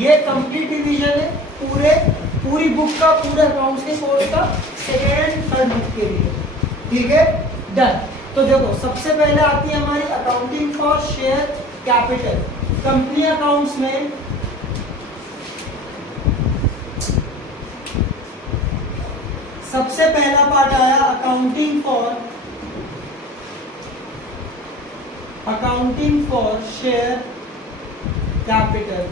ये complete division है पूरी बुक का, पूरे अकाउंट्स के कोर्स का सेकेंड एंड थर्ड बुक के लिए। ठीक है, डन। तो देखो सबसे पहले आती है हमारी accounting for share capital. Company accounts में सबसे पहला पार्ट आया अकाउंटिंग फॉर शेयर कैपिटल।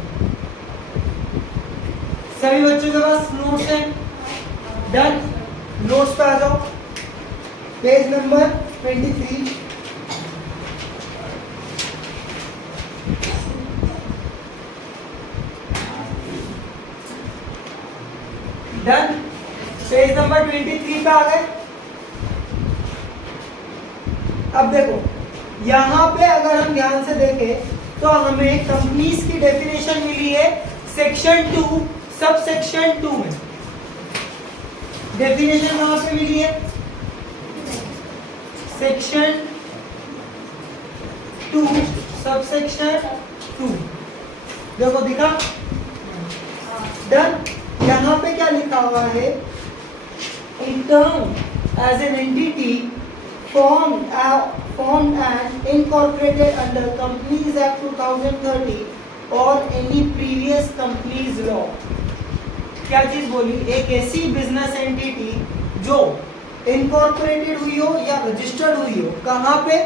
सभी बच्चों के पास नोट्स हैं? डन। नोट्स पे आ जाओ, page number 23। Done. Page number 23 पे आ गए। अब देखो यहां पे अगर हम ध्यान से देखें तो हमें कंपनीज की डेफिनेशन मिली है सेक्शन 2 सब सेक्शन 2 में। डेफिनेशन कहां पे मिली है? Section 2 sub section 2। देखो दिखा? डन। यहां पे क्या लिखा हुआ है? In term as an entity formed and incorporated under Companies Act 2030 or any previous companies law। क्या चीज बोली? एक ऐसी बिजनेस एंटिटी जो इनकॉर्पोरेटेड हुई हो या रजिस्टर्ड हुई हो। कहाँ पे?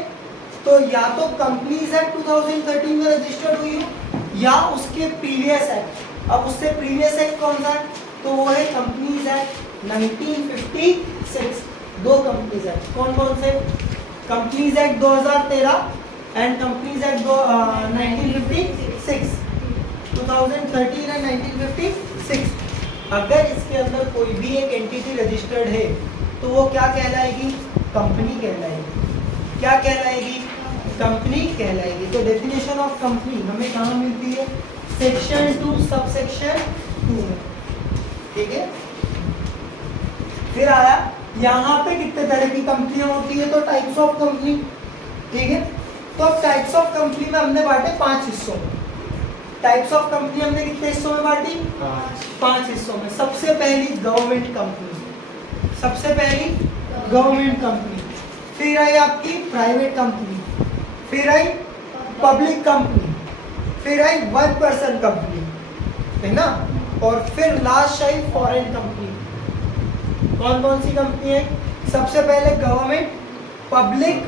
तो या तो कंपनीज एक्ट 2013 में रजिस्टर्ड हुई हो या उसके प्रीवियस एक्ट। अब उससे प्रीवियस एक्ट कौन सा है? तो वो है कंपनीज एक्ट 1956। दो कंपनीज एक्ट कौन कौन से? Companies act 2013 and companies act 1956, 2013 and 1956। अगर इसके अंदर कोई भी एक एंटिटी रजिस्टर्ड है तो वो क्या कहलाएगी? कंपनी कहलाएगी। क्या कहलाएगी? कंपनी कहलाएगी। तो डेफिनेशन ऑफ कंपनी हमें कहाँ मिलती है? सेक्शन 2 सब सेक्शन 2 में। ठीक है, फिर आया यहाँ पे कितने तरह की कंपनियां होती है? तो टाइप्स ऑफ कंपनी। ठीक है, तो टाइप्स ऑफ कंपनी में हमने बांटे 5 हिस्सों में। टाइप्स ऑफ कंपनी हमने कितने हिस्सों में बांटी? 5 हिस्सों में। सबसे पहली गवर्नमेंट कंपनी, सबसे पहली गवर्नमेंट कंपनी। फिर आई आपकी प्राइवेट कंपनी, फिर आई पब्लिक कंपनी, फिर आई 1 पर्सन कंपनी, है ना? और फिर लास्ट आई फॉरेन कंपनी। कौन कौन सी कंपनी है? सबसे पहले गवर्नमेंट, पब्लिक,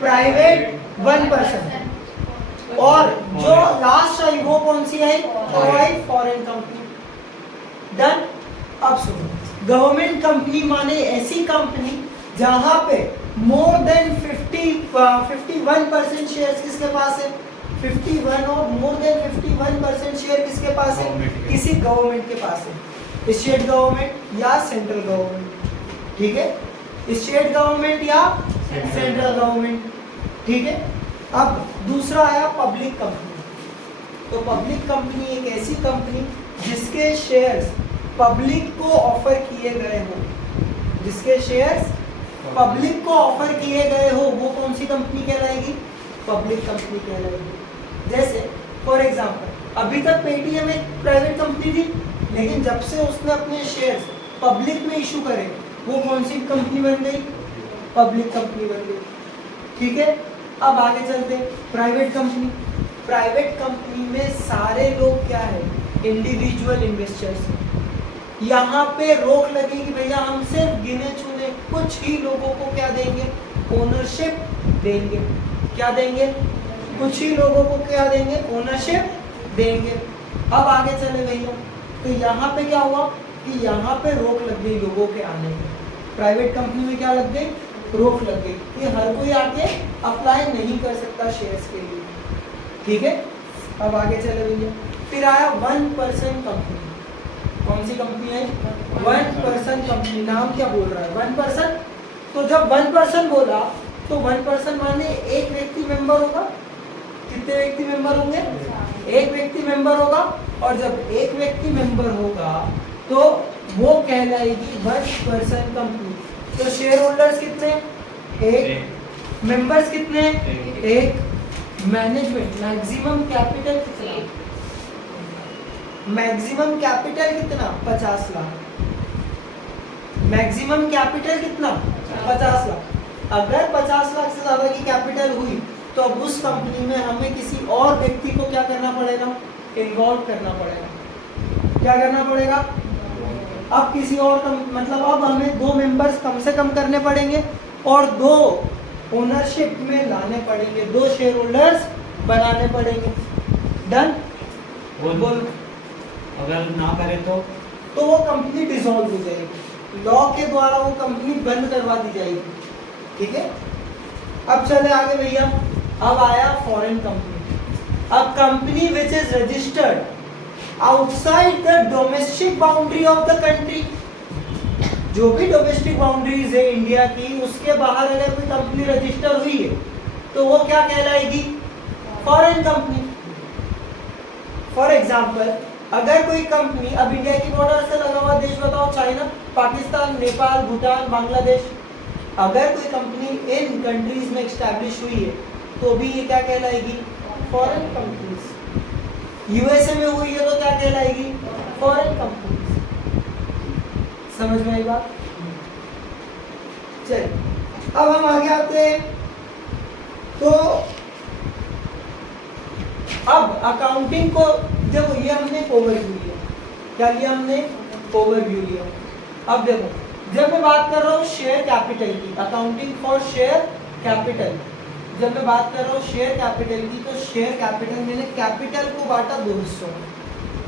प्राइवेट, 1 पर्सन, और जो लास्ट आई वो कौन सी आई? वो आई फॉरेन कंपनी। डन। अब सुनो, गवर्नमेंट कंपनी माने ऐसी कंपनी जहां पे मोर देन 51% शेयर किसके पास है? 51 और मोर देन 51% शेयर किसके पास है? किसी गवर्नमेंट के पास है। स्टेट गवर्नमेंट या सेंट्रल गवर्नमेंट। ठीक है, स्टेट गवर्नमेंट या सेंट्रल गवर्नमेंट। ठीक है, अब दूसरा आया पब्लिक कंपनी। तो पब्लिक कंपनी एक ऐसी कंपनी जिसके शेयर्स पब्लिक को ऑफर किए गए हो, जिसके शेयर्स पब्लिक को ऑफर किए गए हो, वो कौन सी कंपनी कहलाएगी? पब्लिक कंपनी कहलाएगी। जैसे फॉर एग्जांपल अभी तक पेटीएम एक प्राइवेट कंपनी थी, लेकिन जब से उसने अपने शेयर्स पब्लिक में इशू करे वो कौन सी कंपनी बन गई? पब्लिक कंपनी बन गई। ठीक है, अब आगे चलते प्राइवेट कंपनी। प्राइवेट कंपनी में सारे लोग क्या है? Individual investors. यहाँ पे रोक लगेगी भैया, हम सिर्फ गिने चुने कुछ ही लोगों को क्या देंगे? ओनरशिप देंगे। क्या देंगे? कुछ ही लोगों को क्या देंगे? ओनरशिप देंगे। अब आगे चले भैया, तो यहाँ पे क्या हुआ कि यहाँ पे रोक लग गई लोगों के आने में। प्राइवेट कंपनी में क्या लग गई? रोक लग गई कि हर कोई आके अप्लाई नहीं कर सकता शेयर्स के लिए। ठीक है, अब आगे चले भैया, फिर आया 1 पर्सन कंपनी। कौन सी कंपनी है? 1 पर्सन कंपनी। नाम क्या बोल रहा है? 1 पर्सन। तो जब 1 पर्सन बोला तो 1 पर्सन माने एक व्यक्ति मेंबर होगा। कितने व्यक्ति मेंबर होंगे? एक व्यक्ति मेंबर होगा। और जब एक व्यक्ति मेंबर होगा तो वो कहलाएगी 1 पर्सन कंपनी। तो शेयर होल्डर्स कितने? एक। मेंबर्स कितने? एक। मैनेजमेंट मैक्सिमम कैपिटल कितना? मैक्सिमम कैपिटल कितना 50 लाख, मैक्सिमम कैपिटल कितना 50 लाख। अगर 50 लाख से ज्यादा की कैपिटल हुई तो अब उस कंपनी में हमें किसी और व्यक्ति को क्या करना पड़ेगा, इन्वॉल्व करना पड़ेगा। क्या करना पड़ेगा, अब किसी और मतलब अब हमें 2 मेंबर्स कम से कम करने पड़ेंगे और 2 ओनरशिप में लाने पड़ेंगे, 2 शेयर होल्डर्स बनाने पड़ेंगे। डन। बोल अगर ना करे तो वो कंपनी डिसॉल्व हो जाएगी, लॉ के द्वारा वो कंपनी बंद करवा दी जाएगी। ठीक है, अब चले आगे भैया। अब आया फॉरेन कंपनी। अब company which is registered outside the domestic boundary of the country, जो भी डोमेस्टिक बाउंड्रीज है इंडिया की, उसके बाहर अगर कोई कंपनी रजिस्टर हुई है तो वो क्या कहलाएगी, फॉरेन कंपनी। फॉर एग्जाम्पल, अगर कोई कंपनी अब इंडिया की बॉर्डर से लगा हुआ देश बताओ, चाइना, पाकिस्तान, नेपाल, भूटान, बांग्लादेश, अगर कोई कंपनी इन कंट्रीज में एस्टैब्लिश हुई है तो भी ये क्या कहलाएगी, फॉरेन कंपनीज। यूएसए में हुई है तो क्या कहलाएगी, फॉरेन कंपनीज। समझ में आई बात। चलिए अब हम आगे आते हैं। तो अब अकाउंटिंग को देखो, ये हमने ओवरव्यू लिया। क्या लिया हमने, ओवरव्यू लिया। अब देखो, जब मैं बात कर रहा हूँ शेयर कैपिटल की, अकाउंटिंग फॉर शेयर कैपिटल, जब मैं बात कर रहा हूँ शेयर कैपिटल की, तो शेयर कैपिटल मैंने कैपिटल को बांटा 2 हिस्सों में।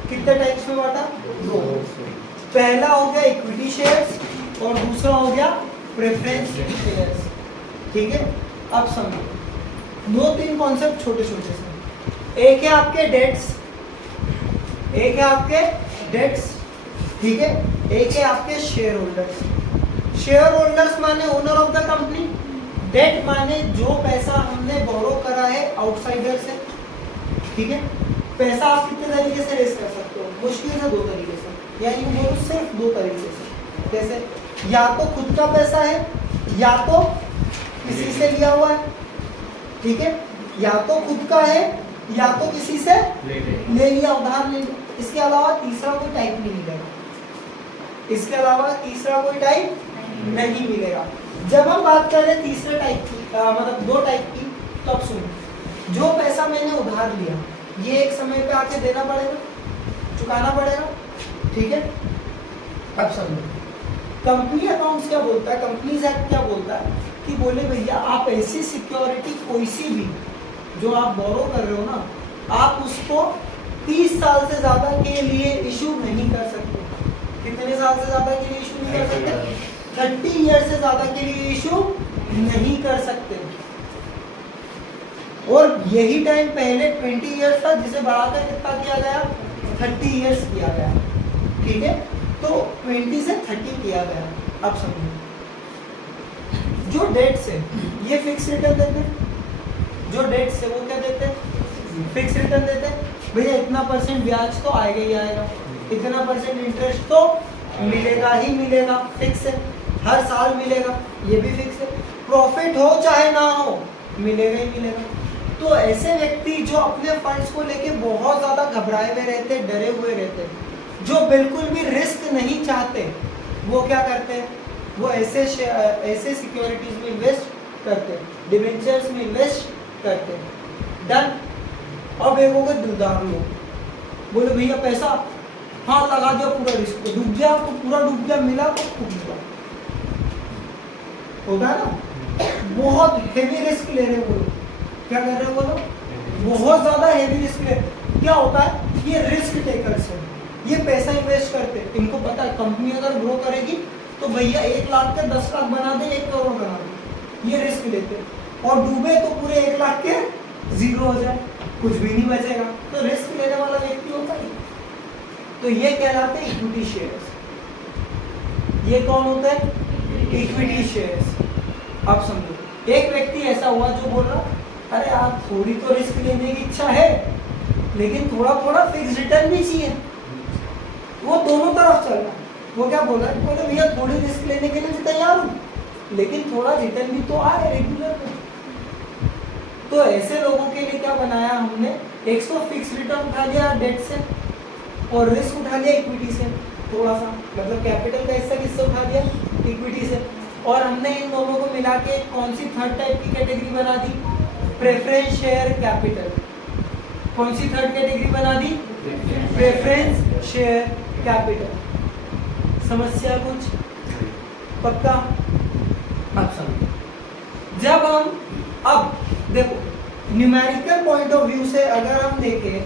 कितने टाइप्स में बांटा, 2। पहला हो गया इक्विटी शेयर्स और दूसरा हो गया प्रेफरेंस शेयर्स। ठीक है, अब समझो 2-3 कॉन्सेप्ट छोटे छोटे से। एक है आपके डेट्स, एक है आपके डेट्स, ठीक है, एक है आपके शेयर होल्डर्स। शेयर होल्डर्स माने owner of the company, debt माने जो पैसा हमने बोरो करा है आउटसाइडर से। ठीक है, पैसा आप कितने तरीके से रेस कर सकते हो, मुश्किल से 2 तरीके से, या यूं बोलो सिर्फ 2 तरीके से। कैसे, या तो खुद का पैसा है, या तो किसी से लिया हुआ है। ठीक है, या तो खुद का है या तो किसी से ले लिया, उधार ले लिया। इसके अलावा तीसरा कोई टाइप नहीं मिलेगा, इसके अलावा तीसरा कोई टाइप नहीं मिलेगा। जब हम बात कर रहे हैं तीसरे टाइप की, मतलब 2 टाइप की, तो अब सुनो, जो पैसा मैंने उधार लिया ये एक समय पे आके देना पड़ेगा, चुकाना पड़ेगा। ठीक है, अब समझो कंपनी अकाउंट्स क्या बोलता है, कंपनीज एक्ट क्या बोलता है कि बोले भैया आप ऐसी सिक्योरिटी कोई सी भी जो आप बोरो कर रहे हो ना, आप उसको 30 साल से ज्यादा के लिए इशू नहीं कर सकते। कितने साल से ज्यादा के लिए इशू नहीं कर सकते, 30 ईयर से ज्यादा के लिए इशू नहीं कर सकते। और यही टाइम पहले 20 ईयर्स था, जिसे बढ़ाकर कितना किया गया, 30 ईयर्स किया गया। ठीक है, तो 20 से 30 किया गया। अब समझो, जो डेट्स है ये फिक्स रिटर्न देते हैं, जो डेट्स है वो क्या देते हैं, फिक्स रिटर्न देते हैं। भैया इतना % ब्याज तो आएगा ही आएगा, इतना % इंटरेस्ट तो मिलेगा ही मिलेगा, फिक्स है, हर साल मिलेगा, ये भी फिक्स है। प्रॉफिट हो चाहे ना हो मिलेगा ही मिलेगा। तो ऐसे व्यक्ति जो अपने फंड्स को लेके बहुत ज़्यादा घबराए हुए रहते, डरे हुए रहते, जो बिल्कुल भी रिस्क नहीं चाहते, वो क्या करते हैं, वो ऐसे सिक्योरिटीज में इन्वेस्ट करते हैं, डिबेंचर्स में इन्वेस्ट करते हैं। डन। अब एक हो गए दिलदार लोग, बोले भैया पैसा हाँ लगा दिया, पूरा रिस्क तो डूब गया तो पूरा डूब गया, मिला तो खूब मिला, होगा ना। बहुत हेवी रिस्क ले रहे वो लोग, क्या कर रहे हैं वो लोग, बहुत ज्यादा हेवी रिस्क ले। क्या होता है, ये रिस्क टेकर्स है, ये पैसा इन्वेस्ट करते हैं, इनको पता है कंपनी अगर ग्रो करेगी तो भैया 1 लाख के 10 लाख बना दे, 1 करोड़ बना दे, ये रिस्क लेते हैं। और डूबे तो पूरे 1 लाख के 0 हो जाए, कुछ भी नहीं बचेगा, तो रिस्क लेने वाला व्यक्ति होता है। तो ये कहलाते हैं इक्विटी शेयर्स। ये कौन होता है, इक्विटी शेयर्स। अब समझो, एक व्यक्ति ऐसा हुआ जो बोल रहा अरे आप थोड़ी तो रिस्क लेने की इच्छा है, लेकिन थोड़ा थोड़ा फिक्स रिटर्न भी चाहिए। वो दोनों तरफ चल रहा है। वो क्या बोल रहा है, बोले भैया थोड़ी रिस्क लेने के लिए भी तैयार हूँ, लेकिन थोड़ा रिटर्न भी तो आए रेगुलर में। तो ऐसे लोगों के लिए क्या बनाया हमने, 100 फिक्स रिटर्न उठा लिया डेट से, और रिस्क उठा लिया इक्विटी से थोड़ा सा, मतलब कैपिटल का हिस्सा किससे उठा लिया, इक्विटी से। और हमने इन दोनों को मिला के कौन सी थर्ड टाइप की कैटेगरी बना दी, प्रेफरेंस शेयर कैपिटल। कौन सी थर्ड कैटेगरी बना दी, प्रेफरेंस शेयर कैपिटल। समस्या कुछ पक्का? अब समझो, जब हम अब देखो न्यूमेरिकल पॉइंट ऑफ व्यू से अगर हम देखें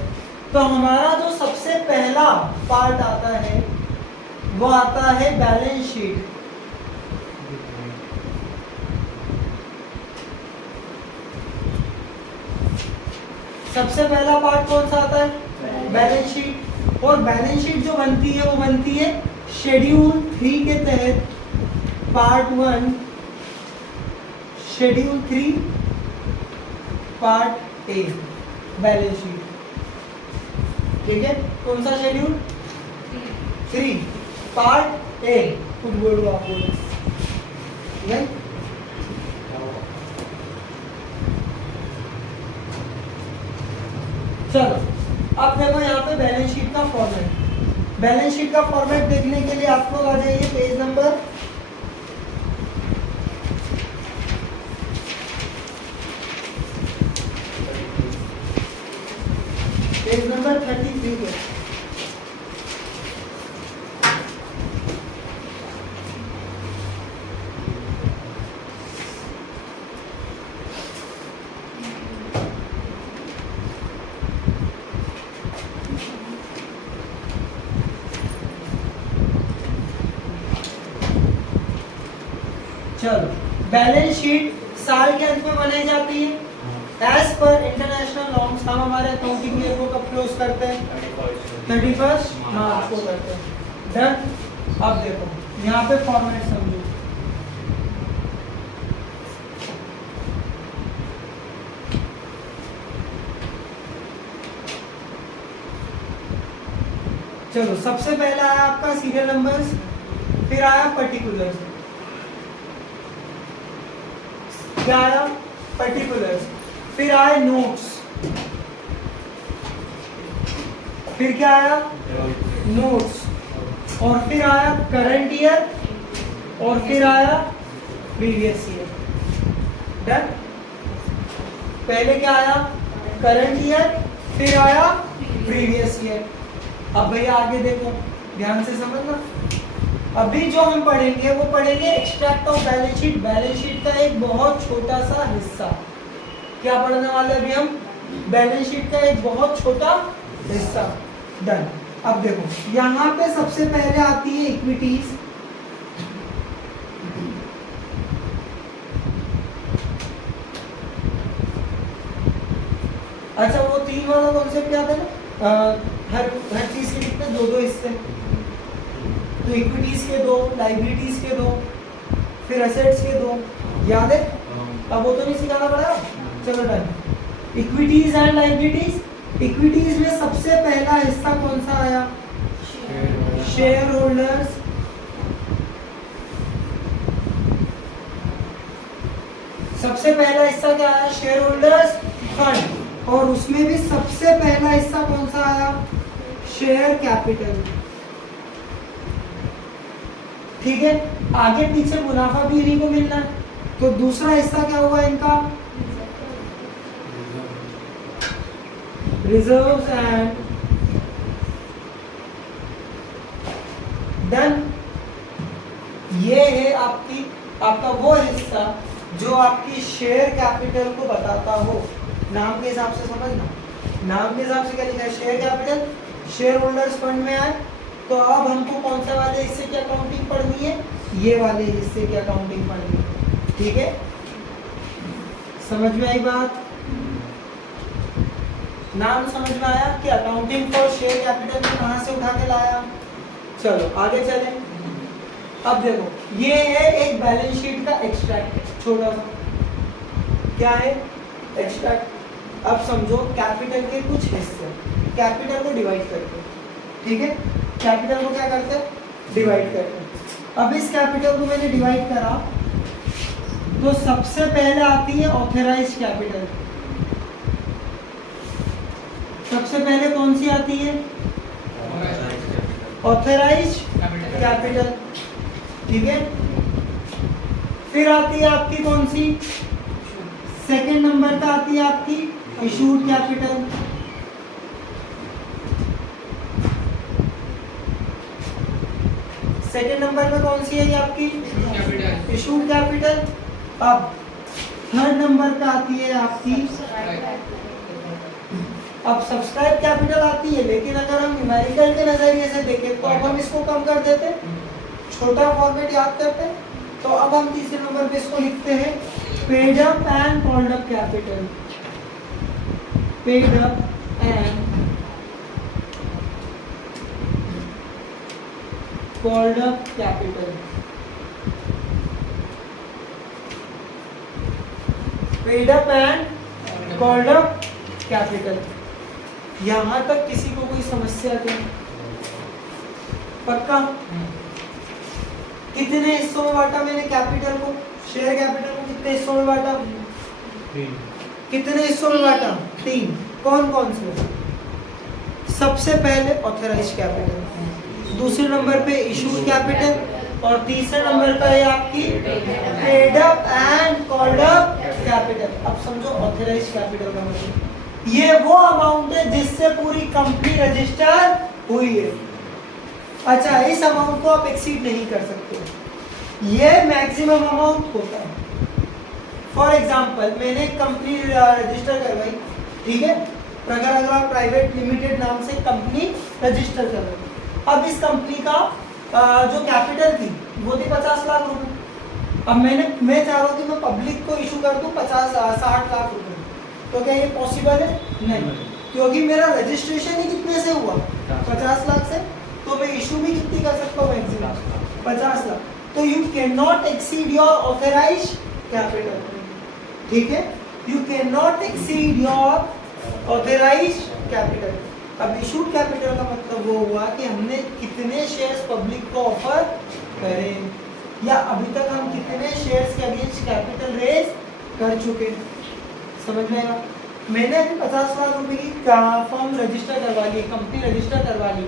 तो हमारा जो सबसे पहला पार्ट आता है वो आता है बैलेंस शीट। सबसे पहला पार्ट कौन सा आता है, बैलेंस शीट। और बैलेंस शीट जो बनती है वो बनती है शेड्यूल 3 के तहत, part 1 schedule 3 part a balance sheet. ठीक है, कौन सा शेड्यूल, 3 पार्ट ए। कुछ बोलो आप, बोलो नहीं? चलो अब देखो यहाँ पे बैलेंस शीट का फॉर्मेट। बैलेंस शीट का फॉर्मेट देखने के लिए आप लोग आ जाइए पेज नंबर 33 पे। चलो बैलेंस शीट साल के अंत में बनाई जाती है एज पर इंटरनेशनल नॉर्म्स। हम हमारे अकाउंटिंग ईयर को कब क्लोज करते हैं, 31 मार्च को करते हैं। डन। अब देखो यहाँ पे फॉर्मेट समझो। चलो सबसे पहला आया आपका सीरियल नंबर्स, फिर आया पर्टिकुलर्स। क्या आया, पर्टिकुलर्स। फिर आए नोट्स, फिर क्या आया, नोट्स। और फिर आया करंट ईयर, और फिर आया प्रीवियस ईयर। डन। पहले क्या आया, करंट ईयर, फिर आया प्रीवियस ईयर। अब भैया आगे देखो, ध्यान से समझना। अभी जो हम पढ़ेंगे वो पढ़ेंगे extract of balance sheet. Balance sheet का एक बहुत छोटा सा हिस्सा। क्या पढ़ने वाले अभी हम, बैलेंस शीट का एक बहुत छोटा हिस्सा। डन। अब देखो यहाँ पे सबसे पहले आती है इक्विटीज। अच्छा वो 3 वाला कॉन्सेप्ट याद है ना, हर चीज के कितने 2-2 हिस्से, तो इक्विटीज के 2, लाइबिलिटीज के 2, फिर एसेट्स के 2, याद है? अब वो तो नहीं सिखाना पड़ा। चलो done. Equities and liabilities. Equities में सबसे पहला हिस्सा कौन सा आया, शेयर होल्डर्स। सबसे पहला हिस्सा क्या आया, शेयर होल्डर्स फंड। और उसमें भी सबसे पहला हिस्सा कौन सा आया, शेयर कैपिटल। ठीक है, आगे पीछे मुनाफा भी इन्हीं को मिलना है। तो दूसरा हिस्सा क्या हुआ इनका, रिजर्व्स एंड डन। ये है आपका वो हिस्सा जो आपकी शेयर कैपिटल को बताता हो। नाम के हिसाब से समझना, नाम के हिसाब से क्या लिखा है, share capital. Share holders fund में आए तो अब हमको कौन सा वाले हिस्से की अकाउंटिंग पढ़नी है, ये वाले हिस्से की अकाउंटिंग पढ़नी है। ठीक है, समझ में आई बात? नाम समझ में आया कि अकाउंटिंग फॉर शेयर कैपिटल में कहां से उठा के लाया। चलो आगे चलें। अब देखो ये है एक बैलेंस शीट का एक्सट्रैक्ट, छोटा सा। क्या है, एक्सट्रैक्ट। अब समझो कैपिटल के कुछ हिस्से, कैपिटल को डिवाइड करते हैं। ठीक है, कैपिटल को क्या करते हैं, डिवाइड करते हैं। अब इस कैपिटल को मैंने डिवाइड करा तो सबसे पहले आती है ऑथराइज्ड कैपिटल। सबसे पहले कौन सी आती है, ऑथराइज कैपिटल, ठीक है। फिर आती है आपकी कौन सी, सेकंड नंबर का आती है आपकी इशूड कैपिटल। सेकंड नंबर में कौन सी है ये आपकी इशूड कैपिटल। अब थर्ड नंबर पे आती है आपकी, अब सब्सक्राइब कैपिटल आती है, लेकिन अगर हम न्यूमेरिकल के नजरिए से देखें तो अब हम इसको कम कर देते, छोटा फॉर्मेट याद करते हैं। तो अब हम तीसरे नंबर पे इसको लिखते हैं paid up and called up capital, paid up and called up capital, paid up and called up capital. यहां तक किसी को कोई समस्या नहीं? पक्का? कितने हिस्सों में बांटा मैंने कैपिटल को, शेयर कैपिटल को कितने हिस्सों में बांटा? कितने हिस्सों में बांटा? 3। कौन कौन से? सबसे पहले ऑथराइज्ड कैपिटल, दूसरे नंबर पे इशूड कैपिटल और तीसरे नंबर पे है आपकी paid up and called up capital. अब समझो ऑथराइज्ड कैपिटल का मतलब ये वो अमाउंट है जिससे पूरी कंपनी रजिस्टर हुई है। अच्छा, इस अमाउंट को आप एक्सीड नहीं कर सकते, ये मैक्सिमम अमाउंट होता है। फॉर एग्जांपल मैंने कंपनी रजिस्टर करवाई, ठीक है, प्रगरा प्राइवेट लिमिटेड नाम से कंपनी रजिस्टर करवाई। अब इस कंपनी का जो कैपिटल थी वो थी 50 लाख रुपए। अब मैं चाह रहा हूँ कि मैं पब्लिक को इशू कर दूँ 60 लाख रुपए, तो क्या ये पॉसिबल है? नहीं, क्योंकि मेरा रजिस्ट्रेशन ही कितने से हुआ? 50 लाख से। तो मैं इशू भी कितनी कर सकता हूँ? मैक्सिमम 50 लाख। तो you can not exceed your authorised capital, ठीक है, you can not exceed your authorised capital. अब इशूड कैपिटल का मतलब वो हुआ कि हमने कितने शेयर्स पब्लिक को ऑफर करें, या अभी तक हम कितने शेयर्स के अगेंस्ट कैपिटल रेज कर चुके। समझ में आएगा? मैंने अभी 50 लाख रुपए की फर्म रजिस्टर करवा ली, कंपनी रजिस्टर करवा ली,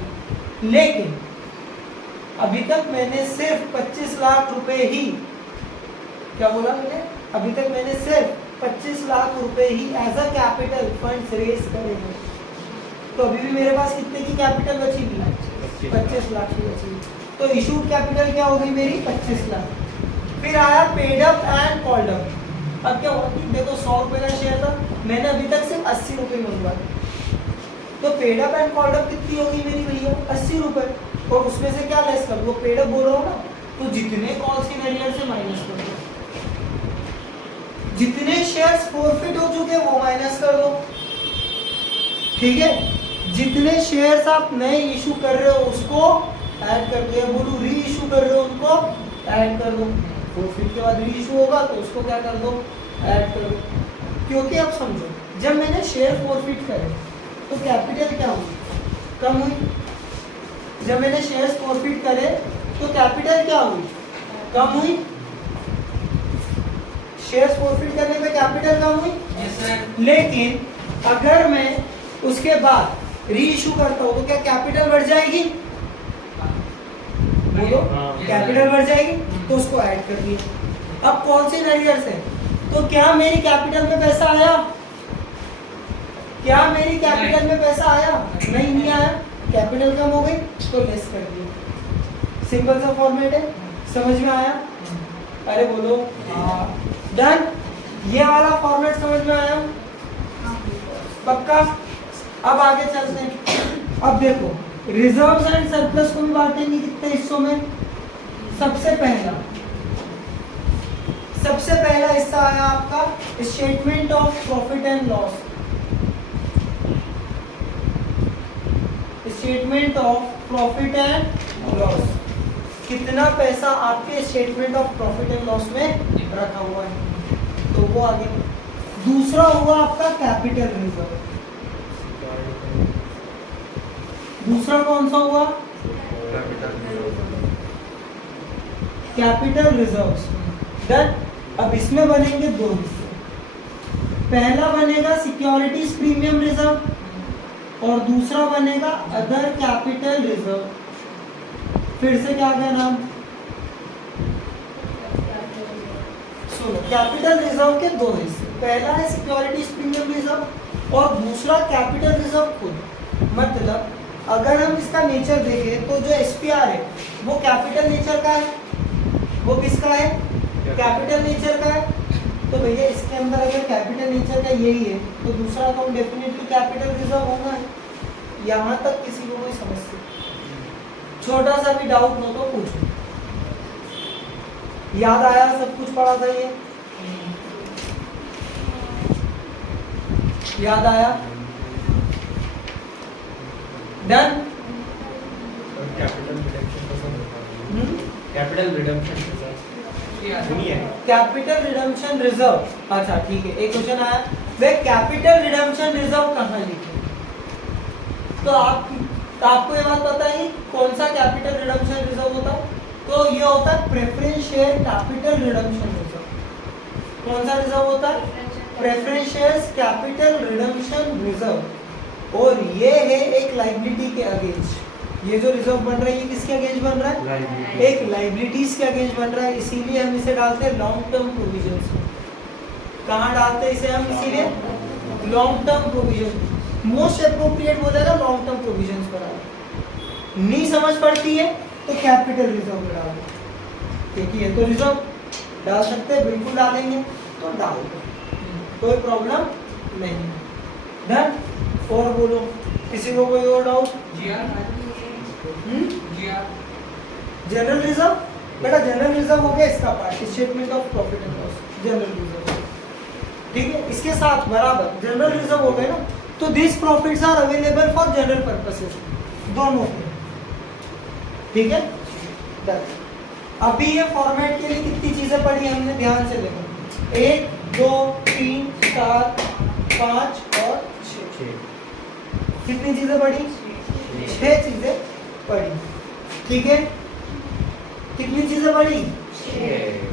लेकिन अभी तक मैंने सिर्फ 25 लाख रुपए ही, क्या बोला मैंने? अभी तक मैंने सिर्फ 25 लाख रुपए ही as a capital funds raise करे हैं। तो अभी भी मेरे पास कितने की कैपिटल बची थी? 25 लाख की बची। तो इशूड कैपिटल क्या हो गई मेरी? 25 लाख। फिर आया paid up and called up. अब क्या हुआ कि देखो 100 रुपए का शेयर था, मैंने अभी तक सिर्फ 80 रुपए मंगवाए, तो paid up and called up कितनी होगी मेरी भैया? 80 रुपए। और उसमें से क्या लेस कर दो? पेड अप बोल रहा हूँ ना, तो जितने कॉल्स इन एरियर से माइनस कर दो, जितने शेयर्स फॉरफिट हो चुके वो माइनस कर दो, ठीक है। जितने शेयर्स आप नए इशू कर रहे हो उसको ऐड कर दो, या बोलूं री इशू कर रहे हो उनको ऐड कर दो। फॉरफिट के बाद री इशू होगा तो उसको क्या कर दो? ऐड कर दो। क्योंकि अब समझो, जब मैंने शेयर फॉरफिट करे तो कैपिटल क्या हुई? कम हुई। जब मैंने शेयर्स फॉरफिट करे तो कैपिटल क्या हुई? कम हुई। शेयर्स फॉरफिट करने पे कैपिटल कम हुई। yes, लेकिन अगर मैं उसके बाद री इशू करता हूँ तो क्या कैपिटल बढ़ जाएगी? बोलो, कैपिटल बढ़ जाएगी, तो उसको ऐड कर दिया। अब कौन से एरियर्स है? तो क्या मेरी कैपिटल में पैसा आया? क्या मेरी कैपिटल में पैसा आया? नहीं आया, कैपिटल कम हो गई तो लेस कर दिया। सिंपल सा फॉर्मेट है, समझ में आया? अरे बोलो डन। ये वाला फॉर्मेट समझ में आया? पक्का? अब आगे चलते हैं। अब देखो, रिजर्व्स एंड सरप्लस को भी बांटेंगे कितने हिस्सों में? सबसे पहला हिस्सा आया आपका statement of profit and loss. Statement of profit and loss, कितना पैसा आपके statement of profit and loss में रखा हुआ है, तो वो आगे। दूसरा हुआ आपका कैपिटल रिजर्व। दूसरा कौन सा हुआ? Capital reserves. डन। अब इसमें बनेंगे दो हिस्से। पहला बनेगा सिक्योरिटीज प्रीमियम रिजर्व और दूसरा बनेगा अदर कैपिटल रिजर्व। फिर से क्या गया नाम? सुनो, कैपिटल रिजर्व के दो हिस्से, पहला है सिक्योरिटीज प्रीमियम रिजर्व और दूसरा कैपिटल रिजर्व खुद। मतलब अगर हम इसका नेचर देखें तो जो एसपीआर है वो कैपिटल नेचर का है, वो किसका है? कैपिटल नेचर का है। तो भैया इसके अंदर अगर कैपिटल नेचर का यही है तो दूसरा अकाउंट डेफिनेटली कैपिटल रिजर्व होना है। यहाँ तक किसी को कोई समस्या? छोटा सा भी डाउट हो तो पूछो। याद आया? सब कुछ पढ़ा था ये? याद आया? Done? Capital redemption capital redemption reserve. अच्छा ठीक है, एक क्वेश्चन आया, वे कैपिटल रिडम्पशन रिजर्व कहाँ लिखे? तो आपको ये बात पता है कौन सा कैपिटल रिडम्पशन रिजर्व होता है? तो ये होता है preference share capital redemption reserve. कौन सा रिजर्व होता है? Preference shares capital redemption reserve. और ये है एक लायबिलिटी के अगेंस्ट। ये जो रिजर्व बन रहा है ये किसके अगेंस्ट बन रहा है? एक लायबिलिटीज के अगेंस्ट बन रहा है, इसीलिए हम इसे डालते हैं लॉन्ग टर्म प्रोविजंस में। कहाँ डालते हैं इसे हम? इसीलिए long term provision. Most appropriate बोलेगा लॉन्ग टर्म प्रोविजंस पर डालो। नहीं समझ पड़ती है तो कैपिटल रिजर्व में डालो। ठीक है, तो रिजर्व डाल सकते हैं, बिल्कुल डालेंगे तो डाल दो, कोई प्रॉब्लम नहीं। डन? और बोलो, किसी को कोई और डाउट? जनरल रिजर्व बेटा, जनरल रिजर्व हो गया इसका part, statement of profit and loss, general reserve. ठीक है, इसके साथ बराबर जनरल रिजर्व हो गए ना, तो this profits are available for general purposes, दोनों के। ठीक है, अभी ये फॉर्मेट के लिए कितनी चीजें पढ़ी हमने? ध्यान से देखो, 1 2 3 4 5 और 6। कितनी चीजें पढ़ी? 6 चीजें पढ़ी। ठीक है, कितनी चीजें पढ़ी? 6।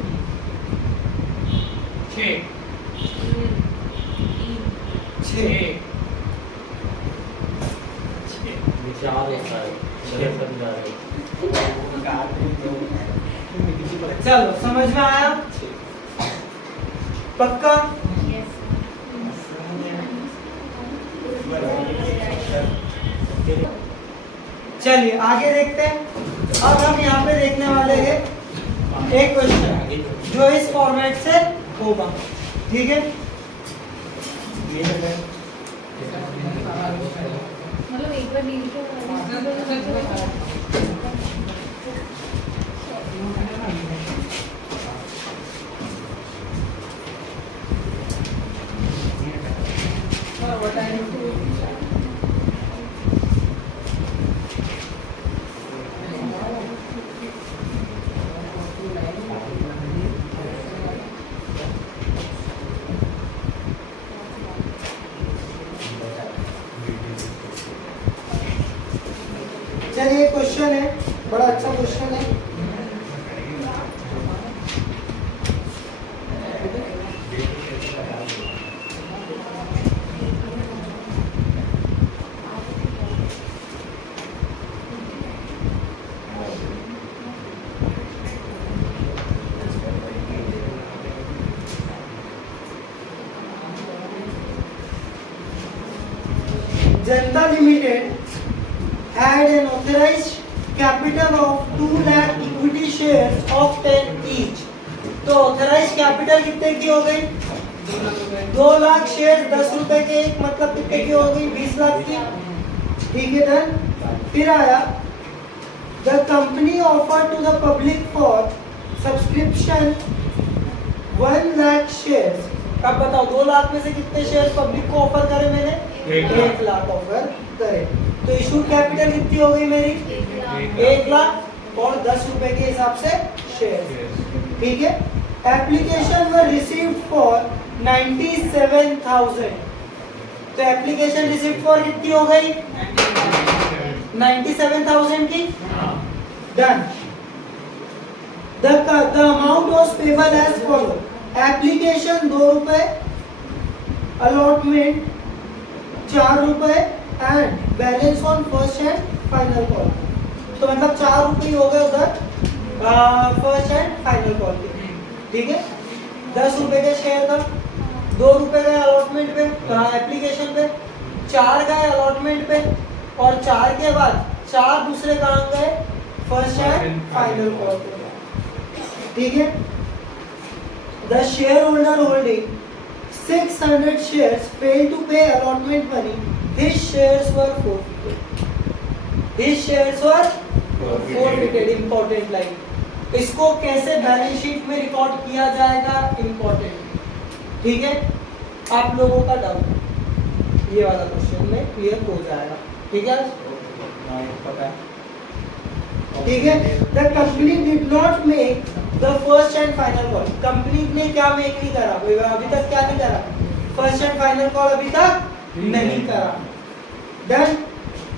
चलो, समझ में आया? पक्का? चलिए आगे देखते हैं। अब हम यहाँ पे देखने वाले हैं एक क्वेश्चन जो इस फॉर्मेट से होगा। ठीक है, मतलब एक बार नील के चलिए क्वेश्चन है, बड़ा अच्छा क्वेश्चन है। जनता limited had an authorized capital of 2 lakh equity shares of 10 each। तो ऑथराइज कैपिटल कितने की हो गई? 2 लाख शेयर 10 रुपए के एक, मतलब कितने की हो गई? 20 लाख की। ठीक है, डन। फिर आया the company offer to the public for subscription 1 lakh shares. अब बताओ 2 लाख में से कितने शेयर पब्लिक को ऑफर करे मैंने? 1 लाख ऑफर करे। तो इशू कैपिटल कितनी हो गई मेरी? 1 लाख और 10 रुपए के हिसाब से शेयर। ठीक है, एप्लीकेशन वर रिसीव्ड फॉर 97,000। तो एप्लीकेशन रिसीव्ड फॉर कितनी हो गई? 97,000 की। Done. The amount was payable as follow. Application 2 रुपए, अलॉटमेंट 4 रुपए and balance on first and final call. तो मतलब 4 रुपये हो गए उधर फर्स्ट एंड फाइनल कॉल के, ठीक है। 10 रुपए के शेयर था, 2 रुपए गए अलॉटमेंट पे, एप्लीकेशन पे, 4 गए अलॉटमेंट पे, और 4 के बाद 4 दूसरे कहाँ गए, फर्स्ट एंड फाइनल कॉल पे, ठीक है। The share holder holding 600 shares failed to pay allotment money. His shares were forfeited. His shares were forfeited. Important line. इसको कैसे बैलेंस शीट में रिकॉर्ड किया जाएगा, इम्पोर्टेंट, ठीक है। आप लोगों का डाउट ये वाला क्वेश्चन में क्लियर हो जाएगा, ठीक है। पता है, ठीक है। The company did not make the first and final call. Company ने क्या मेक नहीं करा, अभी तक क्या नहीं करा, फर्स्ट एंड फाइनल कॉल अभी तक नहीं करा। Then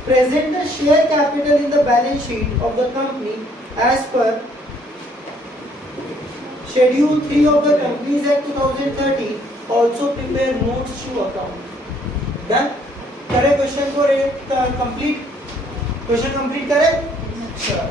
present the share capital in the balance sheet of the company as per schedule 3 of the companies act 2030, also prepare notes to account. Done, करें क्वेश्चन को कंप्लीट, क्वेश्चन कंप्लीट करें। Sure.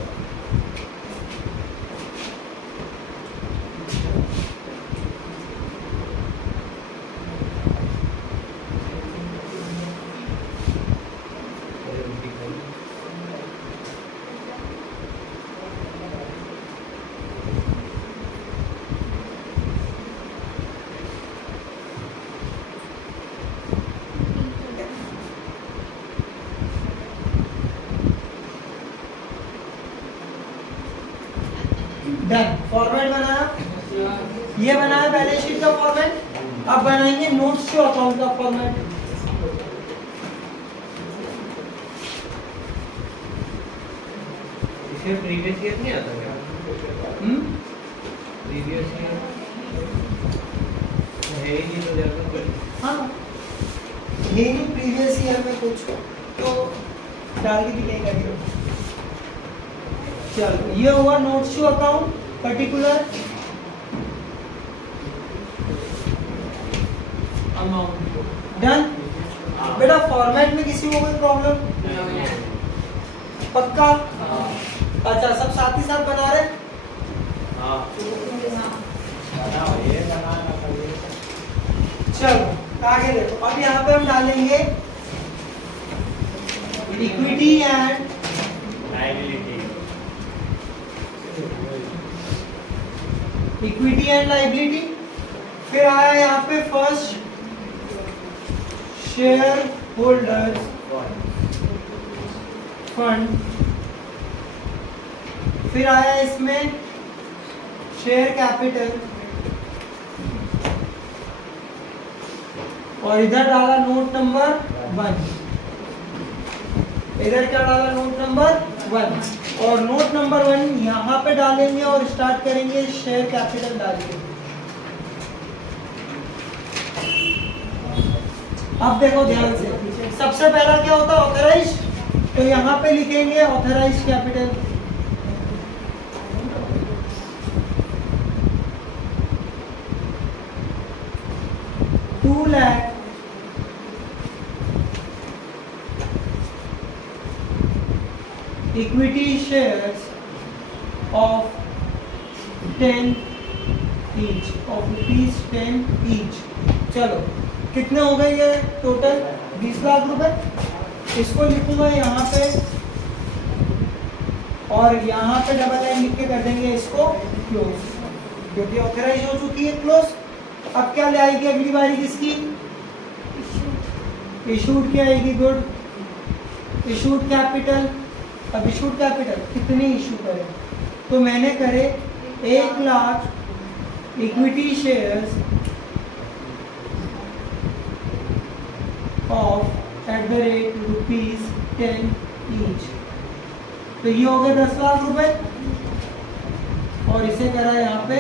Done, format बनाया, ये बनाया balance sheet का format. अब बनाएंगे notes to account का फॉर्मेट। इसमें प्रीवियस ईयर नहीं आता क्या? प्रीवियस ईयर है ही नहीं, तो जरूरत पड़ी। हाँ, ये नहीं प्रीवियस ईयर में कुछ तो डाल के भी नहीं करेंगे। चलो, ये हुआ notes to account particular amount. Done. बेटा फॉर्मेट में किसी को कोई प्रॉब्लम, पक्का? अच्छा, सब साथ ही साथ बना रहे। चलो आगे देखो, अब यहाँ पे हम डालेंगे equity and liability. Equity and liability. फिर आया यहाँ पे फर्स्ट शेयर होल्डर्स फंड। फिर आया इसमें शेयर कैपिटल, और इधर डाला नोट नंबर 1। इधर क्या डाला, नोट नंबर 1, और नोट नंबर 1 यहाँ पे डालेंगे और स्टार्ट करेंगे शेयर कैपिटल डालेंगे। अब देखो ध्यान से, सबसे पहला क्या होता है, ऑथराइज। तो यहाँ पे लिखेंगे authorise capital. $2 equity shares of 10 each, of rupees 10 each। चलो कितने हो गए ये टोटल, 20 लाख रुपए। इसको लिखूंगा यहाँ पे, और यहाँ पे डबल लाइन लिख के कर देंगे इसको क्लोज, क्योंकि ऑथराइज हो चुकी है क्लोज। अब क्या ले आएगी अगली बारी किसकी, इशूड की आएगी। Good, issued capital. अब इशूड कैपिटल कितने इशू करें, तो मैंने करे 1 lakh equity shares of ₹10 each. तो ये हो गए 10 लाख रुपए, और इसे करा यहाँ पे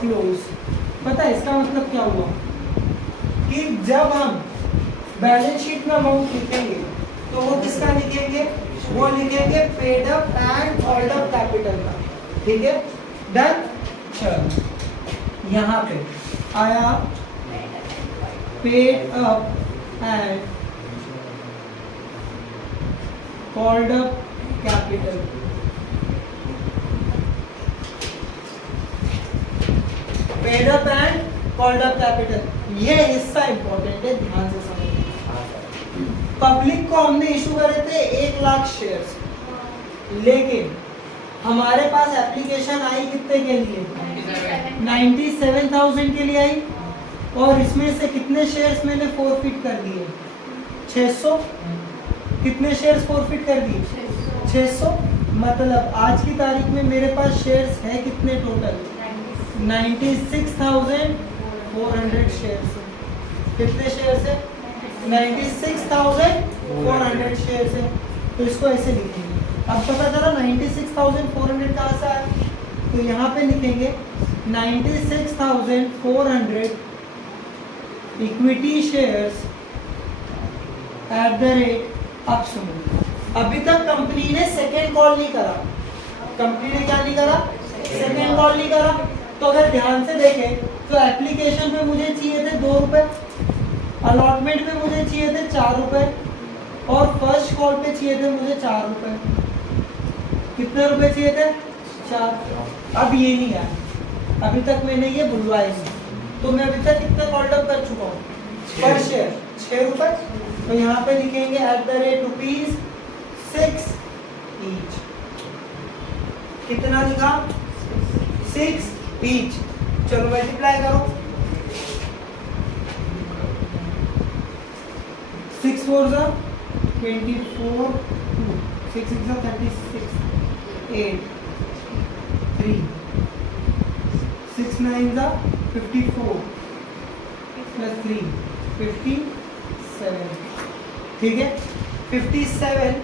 क्लोज। पता है इसका मतलब क्या हुआ, कि जब हम बैलेंस शीट में अमाउंट लिखेंगे तो वो किसका लिखेंगे, वो लिखेंगे paid up and hold up capital का, ठीक है। डन। चलो यहाँ पे आया paid up and hold up capital. Paid up and called up capital. ये हिस्सा इंपॉर्टेंट है, ध्यान से समझिए। पब्लिक को हमने इशू करे थे 1 लाख शेयर्स, लेकिन हमारे पास एप्लीकेशन आई कितने के लिए? 97,000 के लिए आई, और इसमें से कितने शेयर्स मैंने फॉरफिट कर दिए? 600। कितने शेयर्स फॉरफिट कर दिए? 600। मतलब आज की तारीख में मेरे पास शेयर्स है कितने टोटल? 96,400 शेयर्स है। कितने शेयर्स है? 96,400 शेयर्स है। तो इसको ऐसे लिखेंगे। अब पता चला 96,400 कहाँ से आया, तो यहाँ पे लिखेंगे 96,400 equity shares at the rate. अब सुनो, अभी तक कंपनी ने सेकेंड कॉल नहीं करा। कंपनी ने क्या नहीं करा? सेकेंड कॉल नहीं करा। तो अगर ध्यान से देखें तो एप्लीकेशन पे मुझे चाहिए थे 2 रुपए, अलॉटमेंट पे मुझे चाहिए थे 4 रुपए, और फर्स्ट कॉल पे चाहिए थे मुझे 4 रुपए। कितने रुपए चाहिए थे? 4। अब ये नहीं आया, अभी तक मैंने ये बुलवाया नहीं। तो मैं अभी तक कितने कॉल्ड अप कर चुका हूँ? पर शेयर 6 रुपए। तो यहाँ पे लिखेंगे एट द रेट ₹6 ईच। कितना लिखा? 6 ईच। चलो मल्टीप्लाई करो। 6 4 24, 6 6 36, 8 3, 6 9 54 प्लस 3 57। ठीक है, 57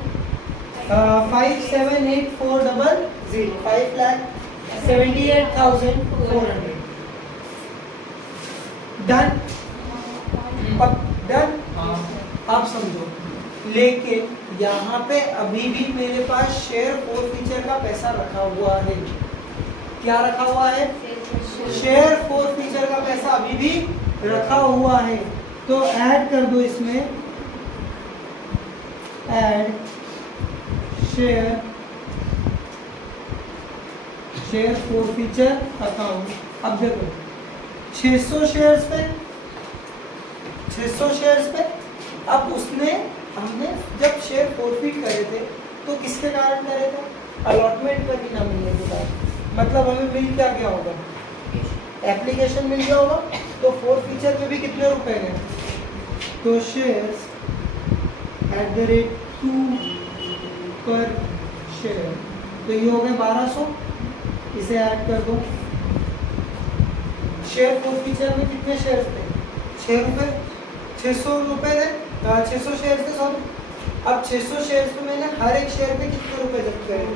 578,400 5,78,400 डन। डन। आप समझो, लेकिन यहाँ पे अभी भी मेरे पास शेयर फॉरफीचर का पैसा रखा हुआ है। क्या रखा हुआ है? शेयर फॉरफीचर का पैसा अभी भी रखा हुआ है। तो ऐड कर दो इसमें, ऐड शेयर फॉरफीचर अकाउंट। अब देखो 600 शेयर्स पे, 600 शेयर्स पे। अब उसने, हमने जब शेयर फॉरफिट करे थे तो किसके कारण करे थे? अलॉटमेंट पर भी ना मिलने के बाद। मतलब हमें मिल क्या गया होगा? एप्लीकेशन मिल गया होगा। तो फॉरफीचर में भी कितने रुपए गए? तो शेयर्स एट द रेट 2 पर शेयर, तो ये हो गए 1200। इसे ऐड कर दो। शेयर फॉरफीचर में कितने शेयर्स थे? 6 रुपए। 600 रुपए थे, 600 शेयर थे सॉरी। अब 600 शेयर्स पे मैंने हर एक शेयर पे कितने रुपए जब्त करे थे?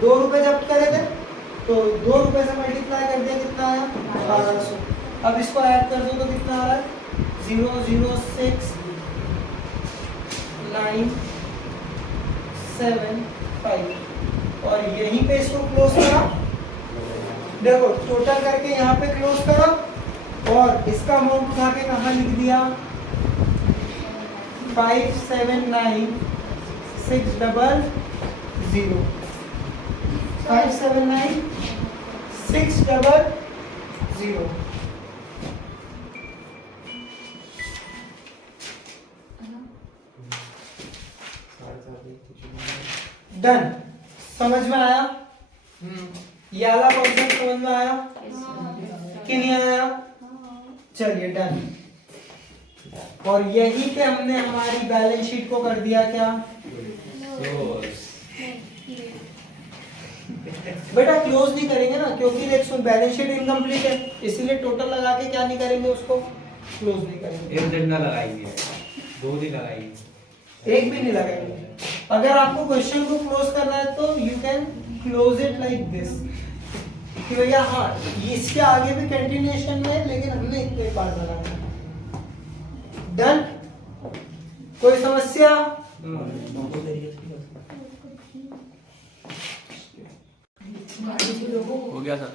2 रुपए जब्त करे थे। तो 2 रुपए से मल्टीप्लाई कर दिया, कितना आया? 1200। अब इसको ऐड कर दो तो कितना आ रहा है? 006,975। और यहीं पे इसको क्लोज करा। देखो टोटल करके यहाँ पे क्लोज करा, और इसका अमाउंट उठा के कहाँ लिख दिया? 579,600 579,600। डन। समझ में आया? ये वाला कॉन्सेप्ट समझ में आया कि नहीं आया? चलिए डन। और यहीं पे हमने हमारी बैलेंस शीट को कर दिया क्या? बेटा क्लोज नहीं करेंगे ना, क्योंकि देखो बैलेंस शीट इनकम्प्लीट है, इसीलिए टोटल लगा के क्या नहीं करेंगे, उसको क्लोज नहीं करेंगे। 1 दिन ना लगाएंगे, 2 दिन लगाएंगे, 1 भी नहीं लगाएंगे। अगर आपको क्वेश्चन को क्लोज करना है तो you can close it like this, कि भैया हाँ इसके आगे भी कंटिन्यूएशन में है, लेकिन हमने इतने पार्ट लगाना है। डन। कोई समस्या? हो गया सर।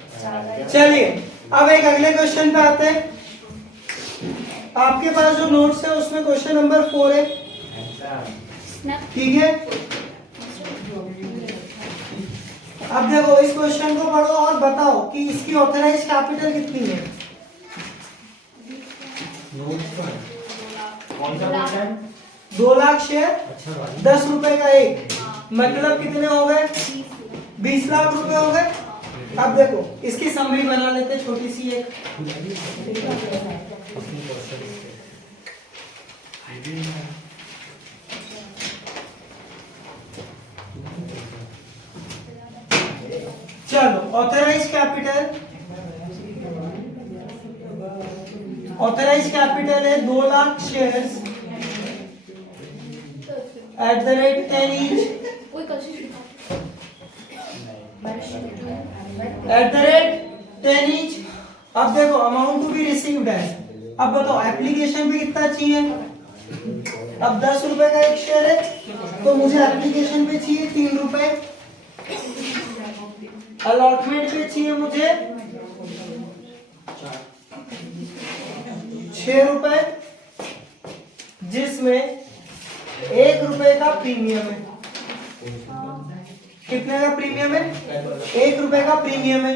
चलिए अब एक अगले क्वेश्चन पे आते हैं। आपके पास जो नोट्स है उसमें क्वेश्चन नंबर 4 है, ठीक है। अब देखो इस क्वेश्चन को पढ़ो और बताओ कि इसकी ऑथराइज कैपिटल कितनी है। कौन सा क्वेश्चन? 2 लाख शेयर, अच्छा भाई 10 रुपए का एक, मतलब कितने हो गए? 20 लाख रुपए हो गए। अब देखो इसकी समरी बना लेते छोटी सी एक। चलो ऑथराइज कैपिटल है 2 lakh shares at the rate 10 each, at the rate 10 each. अब देखो अमाउंट टू बी रिसीव्ड है। अब बताओ एप्लीकेशन पे कितना चाहिए? अब 10 रुपए का एक शेयर है तो मुझे एप्लीकेशन पे चाहिए 3 रुपए, अलॉटमेंट पे चाहिए मुझे 6 रुपए, जिसमें 1 रुपए का प्रीमियम है। कितने का प्रीमियम है? 1 रुपए का प्रीमियम है।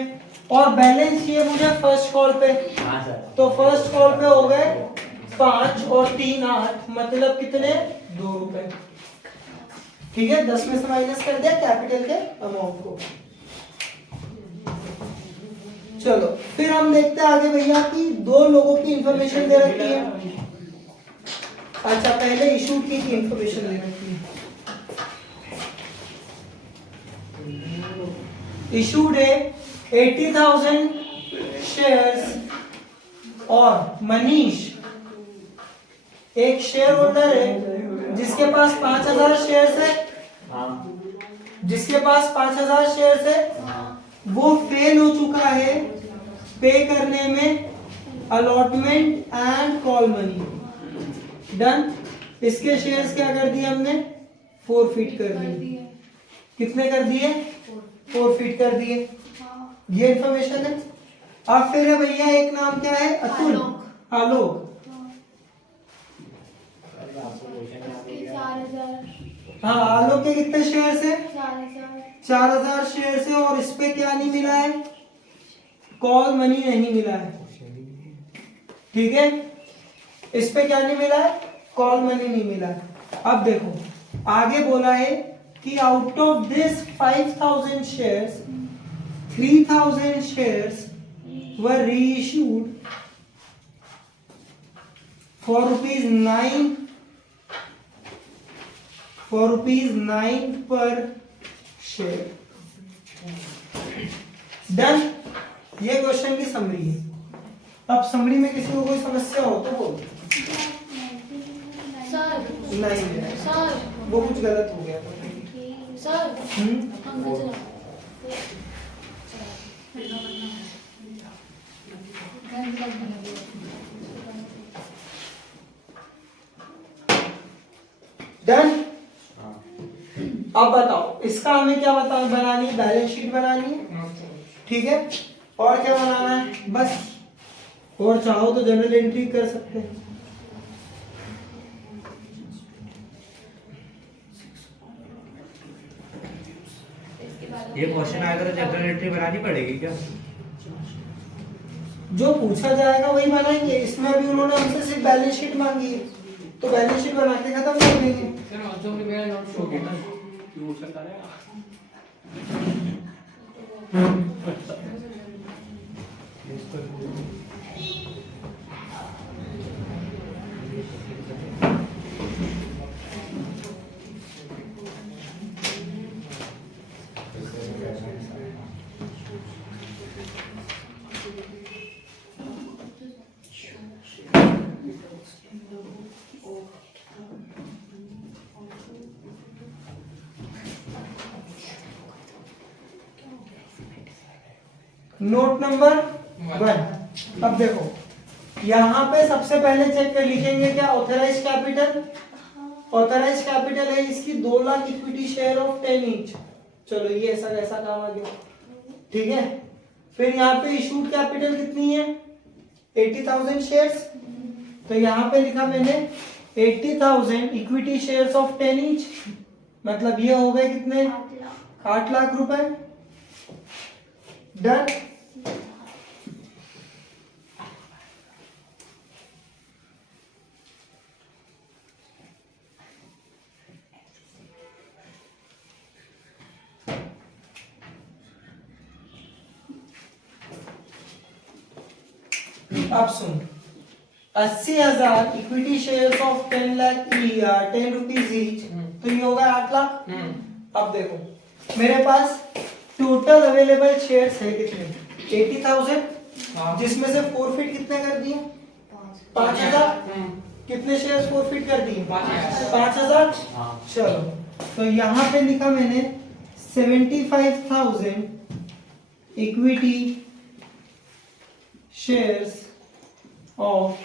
और बैलेंस चाहिए मुझे फर्स्ट कॉल पे, हाँ सर। तो फर्स्ट कॉल पे हो गए 5 और 3 8, मतलब कितने? 2 रुपए। ठीक है, 10 में से माइनस कर दिया कैपिटल के अमाउंट को। चलो फिर हम देखते हैं आगे भैया कि 2 लोगों की इंफॉर्मेशन दे रखी है। अच्छा पहले इशू की इंफॉर्मेशन दे रखी है। इशूड है 80,000 शेयर्स और मनीष एक शेयर होल्डर है जिसके पास 5,000 शेयर्स है, जिसके पास 5,000 शेयर्स है, वो फेल हो चुका है पे करने में allotment and call money. Done. इसके शेयर्स क्या कर दिए हमने? फोरफिट कर दिए। कितने कर दिए? फोरफिट कर दिए। ये इंफॉर्मेशन है। अब फिर है भैया एक नाम क्या है? अतुल, आलोक। 4,000। हाँ आलोक के कितने शेयर्स है? 4,000। 4,000 शेयर्स है और इस पे क्या नहीं मिला है? कॉल मनी नहीं मिला है। ठीक है, इस पे क्या नहीं मिला है? कॉल मनी नहीं मिला है। अब देखो आगे बोला है कि out of this 5,000 shares 3,000 shares were reissued for rupees 9 per share. Done. ये क्वेश्चन की समरी है। अब समरी में किसी को कोई समस्या हो तो बोलो। सर नहीं सर वो कुछ गलत हो गया। सर हम्म डन। अब बताओ इसका हमें क्या बनानी है? बैलेंस शीट बनानी है। ठीक है, और क्या बनाना है? बस, और चाहो तो जनरल एंट्री कर सकते हैं। ये क्वेश्चन आएगा तो जनरल एंट्री बनानी पड़ेगी क्या? जो पूछा जाएगा वही बनाएंगे। इसमें अभी उन्होंने हमसे सिर्फ बैलेंस शीट मांगी है, तो बैलेंस शीट बना के खत्म कर देंगे। Note number 1। अब देखो यहाँ पे सबसे पहले चेक कर लिखेंगे क्या? Authorise capital. ऑथराइज कैपिटल है इसकी 2 lakh equity share of 10 each. चलो ये ऐसा कैसा काम आ गया। ठीक है, फिर यहाँ पे इशूड कैपिटल कितनी है? 80,000 शेयर्स। तो यहाँ पे लिखा मैंने 80,000 इक्विटी शेयर्स ऑफ 10 ईच, मतलब ये हो गए कितने? 8 लाख रुपए। डन। अब सुन, 80,000 equity shares of 10 lakh 10 rupees each, तो ये होगा 8 लाख। अब देखो मेरे पास टोटल अवेलेबल शेयर्स है कितने, 80,000, जिसमें से फोरफिट कितने कर दिए, 5,000। कितने शेयर्स फोरफिट कर दिए, 5,000। चलो तो यहाँ पे लिखा मैंने 75,000 इक्विटी शेयर्स ऑफ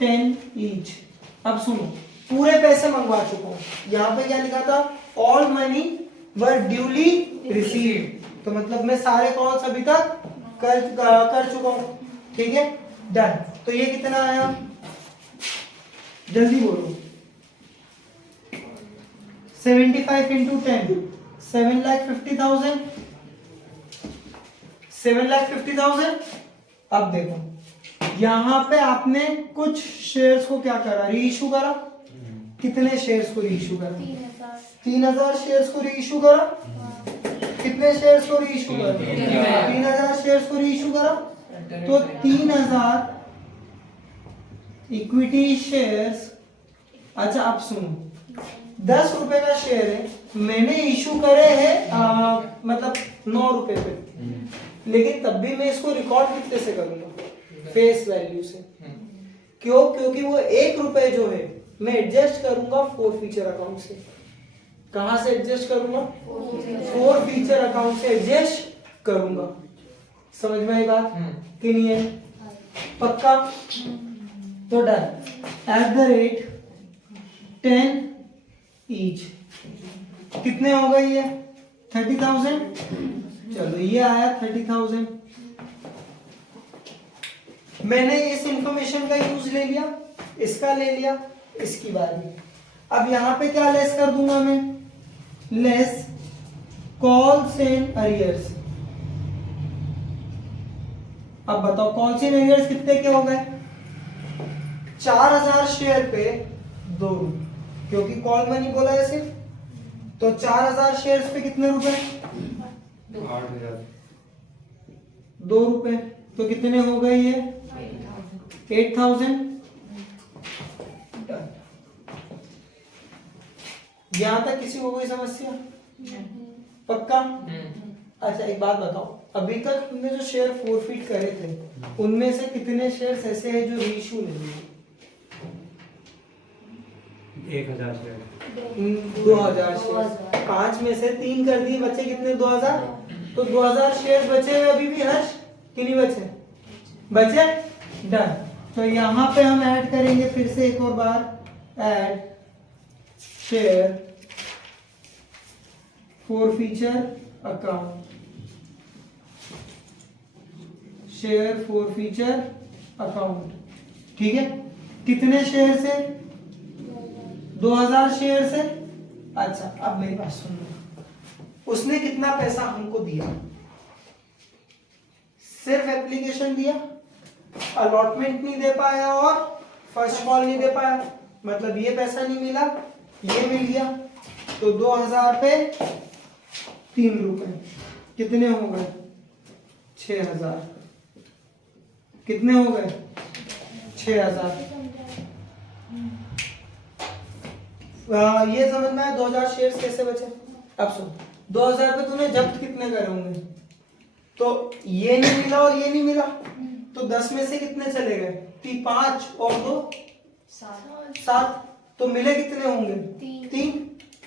10 ईच। अब सुनो, पूरे पैसे मंगवा चुका हूं, यहाँ पे क्या लिखा था, ऑल मनी वर ड्यूली रिसीव्ड, तो मतलब मैं सारे कॉल्स अभी तक कर चुका हूं, ठीक है, डन। तो ये कितना आया, जल्दी बोलो, 75 इंटू 10, 7,50,000, 7,50,000। अब देखो यहाँ पे आपने कुछ शेयर्स को क्या करा, रीइशू करा। कितने शेयर्स को रीइशू करा, 3,000 शेयर्स को रीइशू करा। कितने शेयर्स को रीइशू करा, 3,000 शेयर्स को रीइशू करा। तो 3,000 इक्विटी शेयर्स। अच्छा अब सुनो, 10 रुपए का शेयर है, मैंने इशू करे हैं मतलब 9 रुपए पे, लेकिन तब भी मैं इसको रिकॉर्ड कितने से करूंगा, फेस वैल्यू से। क्यों, क्योंकि वो 1 रुपए जो है मैं एडजस्ट करूंगा फोरफीचर अकाउंट से। कहां से एडजस्ट करूंगा, फोरफीचर अकाउंट से एडजस्ट करूंगा। समझ में आई बात कि नहीं है, पक्का। तो डन, @10 ईच कितने हो गए, ये 30,000। चलो ये आया 30,000। मैंने इस इंफॉर्मेशन का यूज ले लिया, इसका ले लिया, इसकी बारी। अब यहां पे क्या लेस कर दूंगा मैं, लेस कॉल्स एंड अरियर्स। अब बताओ कॉल्स एंड अरियर्स कितने के हो गए, 4,000 शेयर पे 2 रुपए, क्योंकि कॉल मनी बोला है सिर्फ, तो 4,000 शेयर्स पे कितने रुपए, 2 रुपए, तो कितने हो गए ये 8,000। यहां तक किसी को कोई समस्या, पक्का। अच्छा एक बात बताओ, अभी तक तुमने जो शेयर फोरफिट करे थे उनमें से कितने शेयर्स ऐसे हैं जो रीइश्यू नहीं हुए, 1,000 शेयर, 2,000 शेयर। 5 में से 3 कर दिए, बचे कितने, 2,000। तो 2,000 शेयर बचे हुए अभी भी, हर्ष कि नहीं बचे, बचे, डन। तो यहाँ पे हम ऐड करेंगे फिर से एक और बार, add share forfeiture account, share forfeiture account, ठीक है। कितने शेयर से, 2,000 शेयर से। अच्छा अब मेरी बात सुन लो, उसने कितना पैसा हमको दिया, सिर्फ एप्लीकेशन दिया, अलॉटमेंट नहीं दे पाया और फर्स्ट कॉल नहीं दे पाया, मतलब ये पैसा नहीं मिला, ये मिल गया। तो 2,000 पे 3 रुपए, कितने हो गए, 6,000। कितने हो गए, 6,000। ये समझ में आया 2,000 शेयर्स कैसे बचे। अब सुन, 2,000 पे तूने जब्त कितने करे होंगे, तो ये नहीं मिला और ये नहीं मिला, तो 10 में से कितने चले गए, 5 और 2 7, तो मिले कितने होंगे, 3।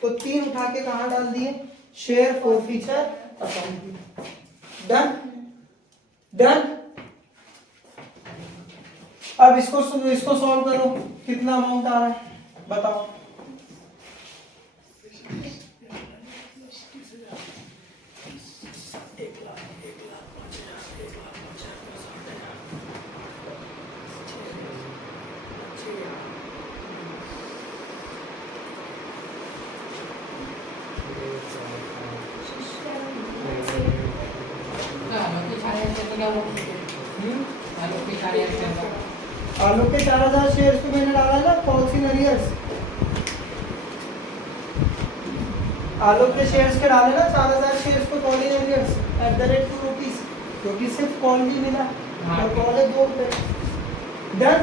तो 3 उठा के कहां डाल दिए, शेयर फोरफीचर अकाउंट में। Done, done. अब इसको सॉल्व करो, कितना अमाउंट आ रहा है बताओ। आलोक के 4000 शेयर्स को मैंने डाला ना कॉल्स इन अरियर्स। आलोक के शेयर्स के डाले ना 4000 शेयर्स को कॉल इन अरियर्स @ 2 रुपीस, क्योंकि सिर्फ कॉल ही मिला और कॉल है 2 रुपए। डन?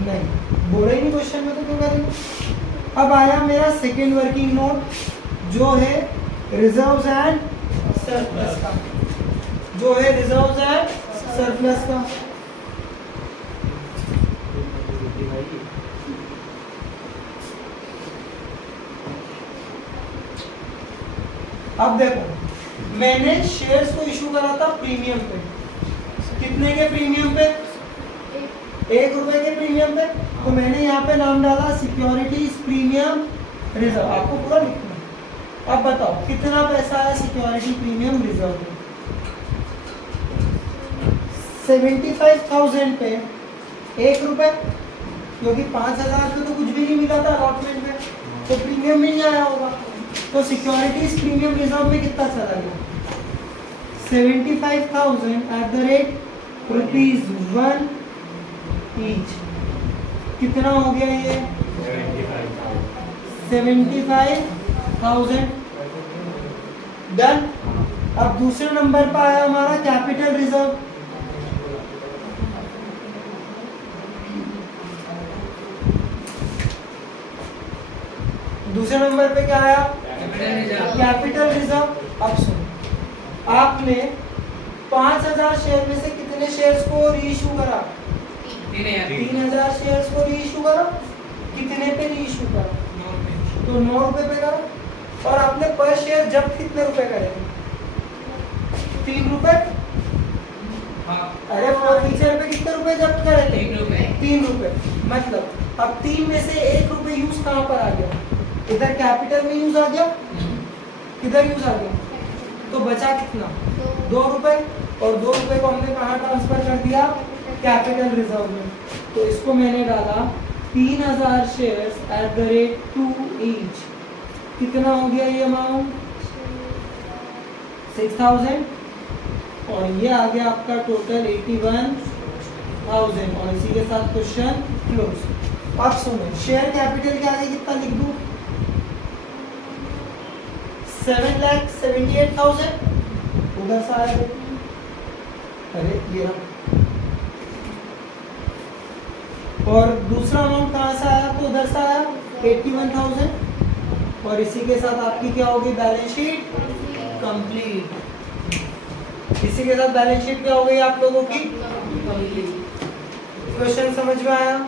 नहीं बोला ही नहीं क्वेश्चन में, तो क्यों करेंगे। अब आया मेरा सेकेंड वर्किंग नोट जो है रिजर्व्स एंड सरप्लस का, जो है रिजर्व्स एंड सरप्लस का। अब देखो मैंने शेयर्स को इशू करा था प्रीमियम पे, कितने के प्रीमियम पे, 1 रुपए के प्रीमियम पे। तो मैंने यहाँ पे नाम डाला सिक्योरिटीज प्रीमियम रिजर्व, आपको पूरा लिखना है। अब बताओ कितना पैसा है सिक्योरिटी प्रीमियम रिजर्व में। 75,000 पे 1 रुपए, क्योंकि 5,000 पे तो कुछ भी नहीं मिला था अलॉटमेंट में, तो प्रीमियम भी नहीं आया होगा। तो सिक्योरिटीज प्रीमियम रिजर्व में कितना चला गया, 75,000 @ ₹1 ईच। कितना हो गया ये 75,000। डन। अब दूसरे नंबर पर आया हमारा कैपिटल रिजर्व। दूसरे नंबर पे क्या आया, कैपिटल रिजर्व। अब सुनो, आपने 5,000 शेयर में से कितने शेयर्स को रीइश्यू करा, 3,000 शेयर्स को रीइश्यू करा। कितने पे रीइश्यू करा, तो 9 रुपए पे करा। और आपने पर शेयर जब्त कितने रुपए करे, 3 रुपए। अरे फीचर पे कितने रुपए जब्त करे थे, 3 रुपए। मतलब अब 3 में से 1 रुपए यूज कहाँ पर आ गया, इधर कैपिटल में यूज आ गया, किधर यूज आ गया, तो बचा कितना, 2 रुपए। और 2 रुपए को हमने कहाँ ट्रांसफर कर दिया, कैपिटल रिजर्व में। तो इसको मैंने डाला 3,000 शेयर्स @ 2 ईच। कितना हो गया ये अमाउंट, 6,000। और ये आ गया आपका टोटल 81,000। और इसी के साथ क्वेश्चन क्लोज। अब सुनो शेयर कैपिटल के आगे कितना लिख दूं, 7,78,000। उधर से आया, अरे ये रहा। और दूसरा अमाउंट कहाँ से आया, तो उधर से आया 81,000। और इसी के साथ आपकी क्या होगी, बैलेंस शीट कंप्लीट। इसी के साथ बैलेंस शीट क्या हो गई आप लोगों की कंप्लीट। क्वेश्चन समझ में आया,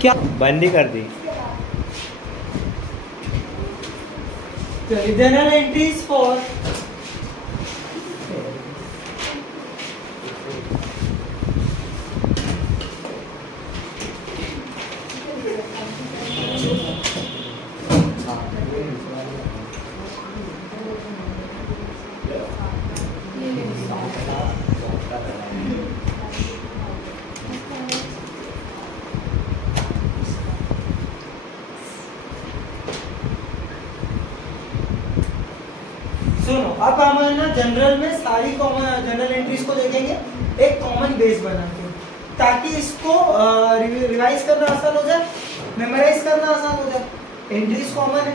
क्या बंद ही कर दी। जनरल एंट्रीज फॉर सुनो, अब हम है ना जनरल में सारी कॉमन जनरल एंट्रीज को देखेंगे एक कॉमन बेस बना के, ताकि इसको रिवाइज करना आसान हो जाए, मेमोराइज करना आसान हो जाए। एंट्रीज कॉमन है,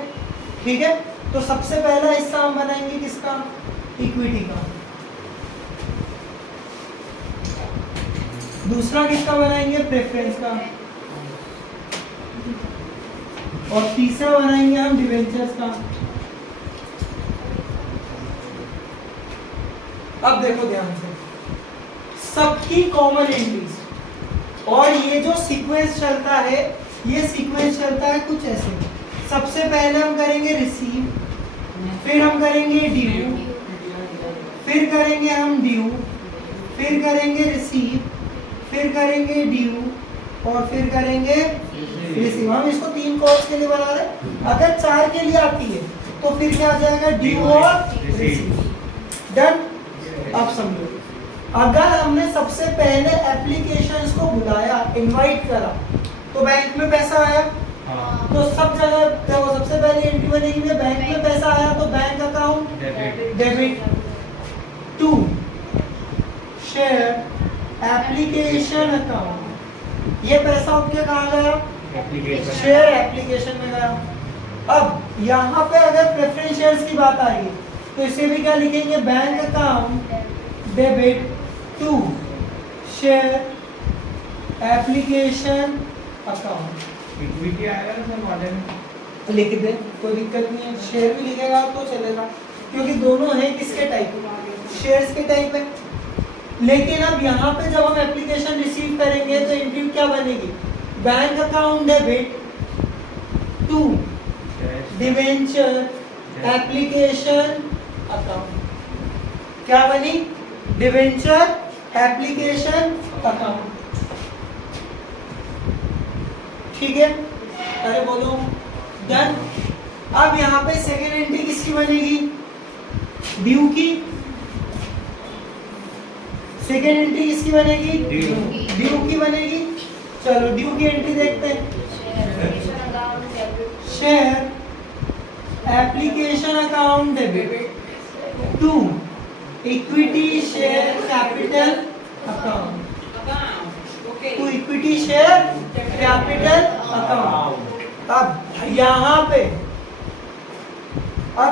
ठीक है। तो सबसे पहला हिस्सा हम बनाएंगे किसका, इक्विटी का। दूसरा किसका बनाएंगे, प्रेफरेंस का। और तीसरा बनाएंगे हम डिवेंचर्स का। अब देखो ध्यान से, सबकी कॉमन एंट्रीज, और ये जो सीक्वेंस चलता है, ये सीक्वेंस चलता है कुछ ऐसे। सबसे पहले हम करेंगे रिसीव, फिर हम करेंगे ड्यू, फिर करेंगे हम ड्यू, फिर करेंगे रिसीव, फिर करेंगे ड्यू, और फिर करेंगे रिसीव। हम इसको 3 कॉल्स के लिए बना रहे। अगर 4 के लिए आती है तो फिर क्या आ जाएगा, ड्यू और रिसीव। डन। अब समझो, अगर हमने सबसे पहले एप्लीकेशंस को बुलाया, इनवाइट करा, तो बैंक में पैसा आया, हाँ तो सब जगह देखो सबसे पहले एंट्री बनेगी में बैंक में पैसा आया तो bank account debit debit to share application account, ये पैसा उठ के कहाँ गया? एप्लीकेशन शेयर एप्लीकेशन में गया। अब यहाँ पे अगर प्रेफरेंस शेयर्स की बात आएगी तो इसे भी क्या लिखेंगे? Bank account debit to share application account. Equity आएगा ना सर मॉडल में? लिख दे, कोई दिक्कत नहीं है, शेयर भी लिखेगा तो चलेगा क्योंकि दोनों है किसके टाइप? शेयर्स के टाइप है। लेकिन अब यहाँ पे जब हम एप्लीकेशन रिसीव करेंगे तो एंट्री क्या बनेगी? Bank account debit to debenture application account. क्या बनी? Debenture application account. ठीक है, अरे बोलो डन। अब यहाँ पे सेकेंड एंट्री किसकी बनेगी? ड्यू की। सेकेंड एंट्री किसकी बनेगी? ड्यू की बनेगी। चलो ड्यू की एंट्री देखते हैं। Share application account debit to equity share capital account to equity share capital account. अब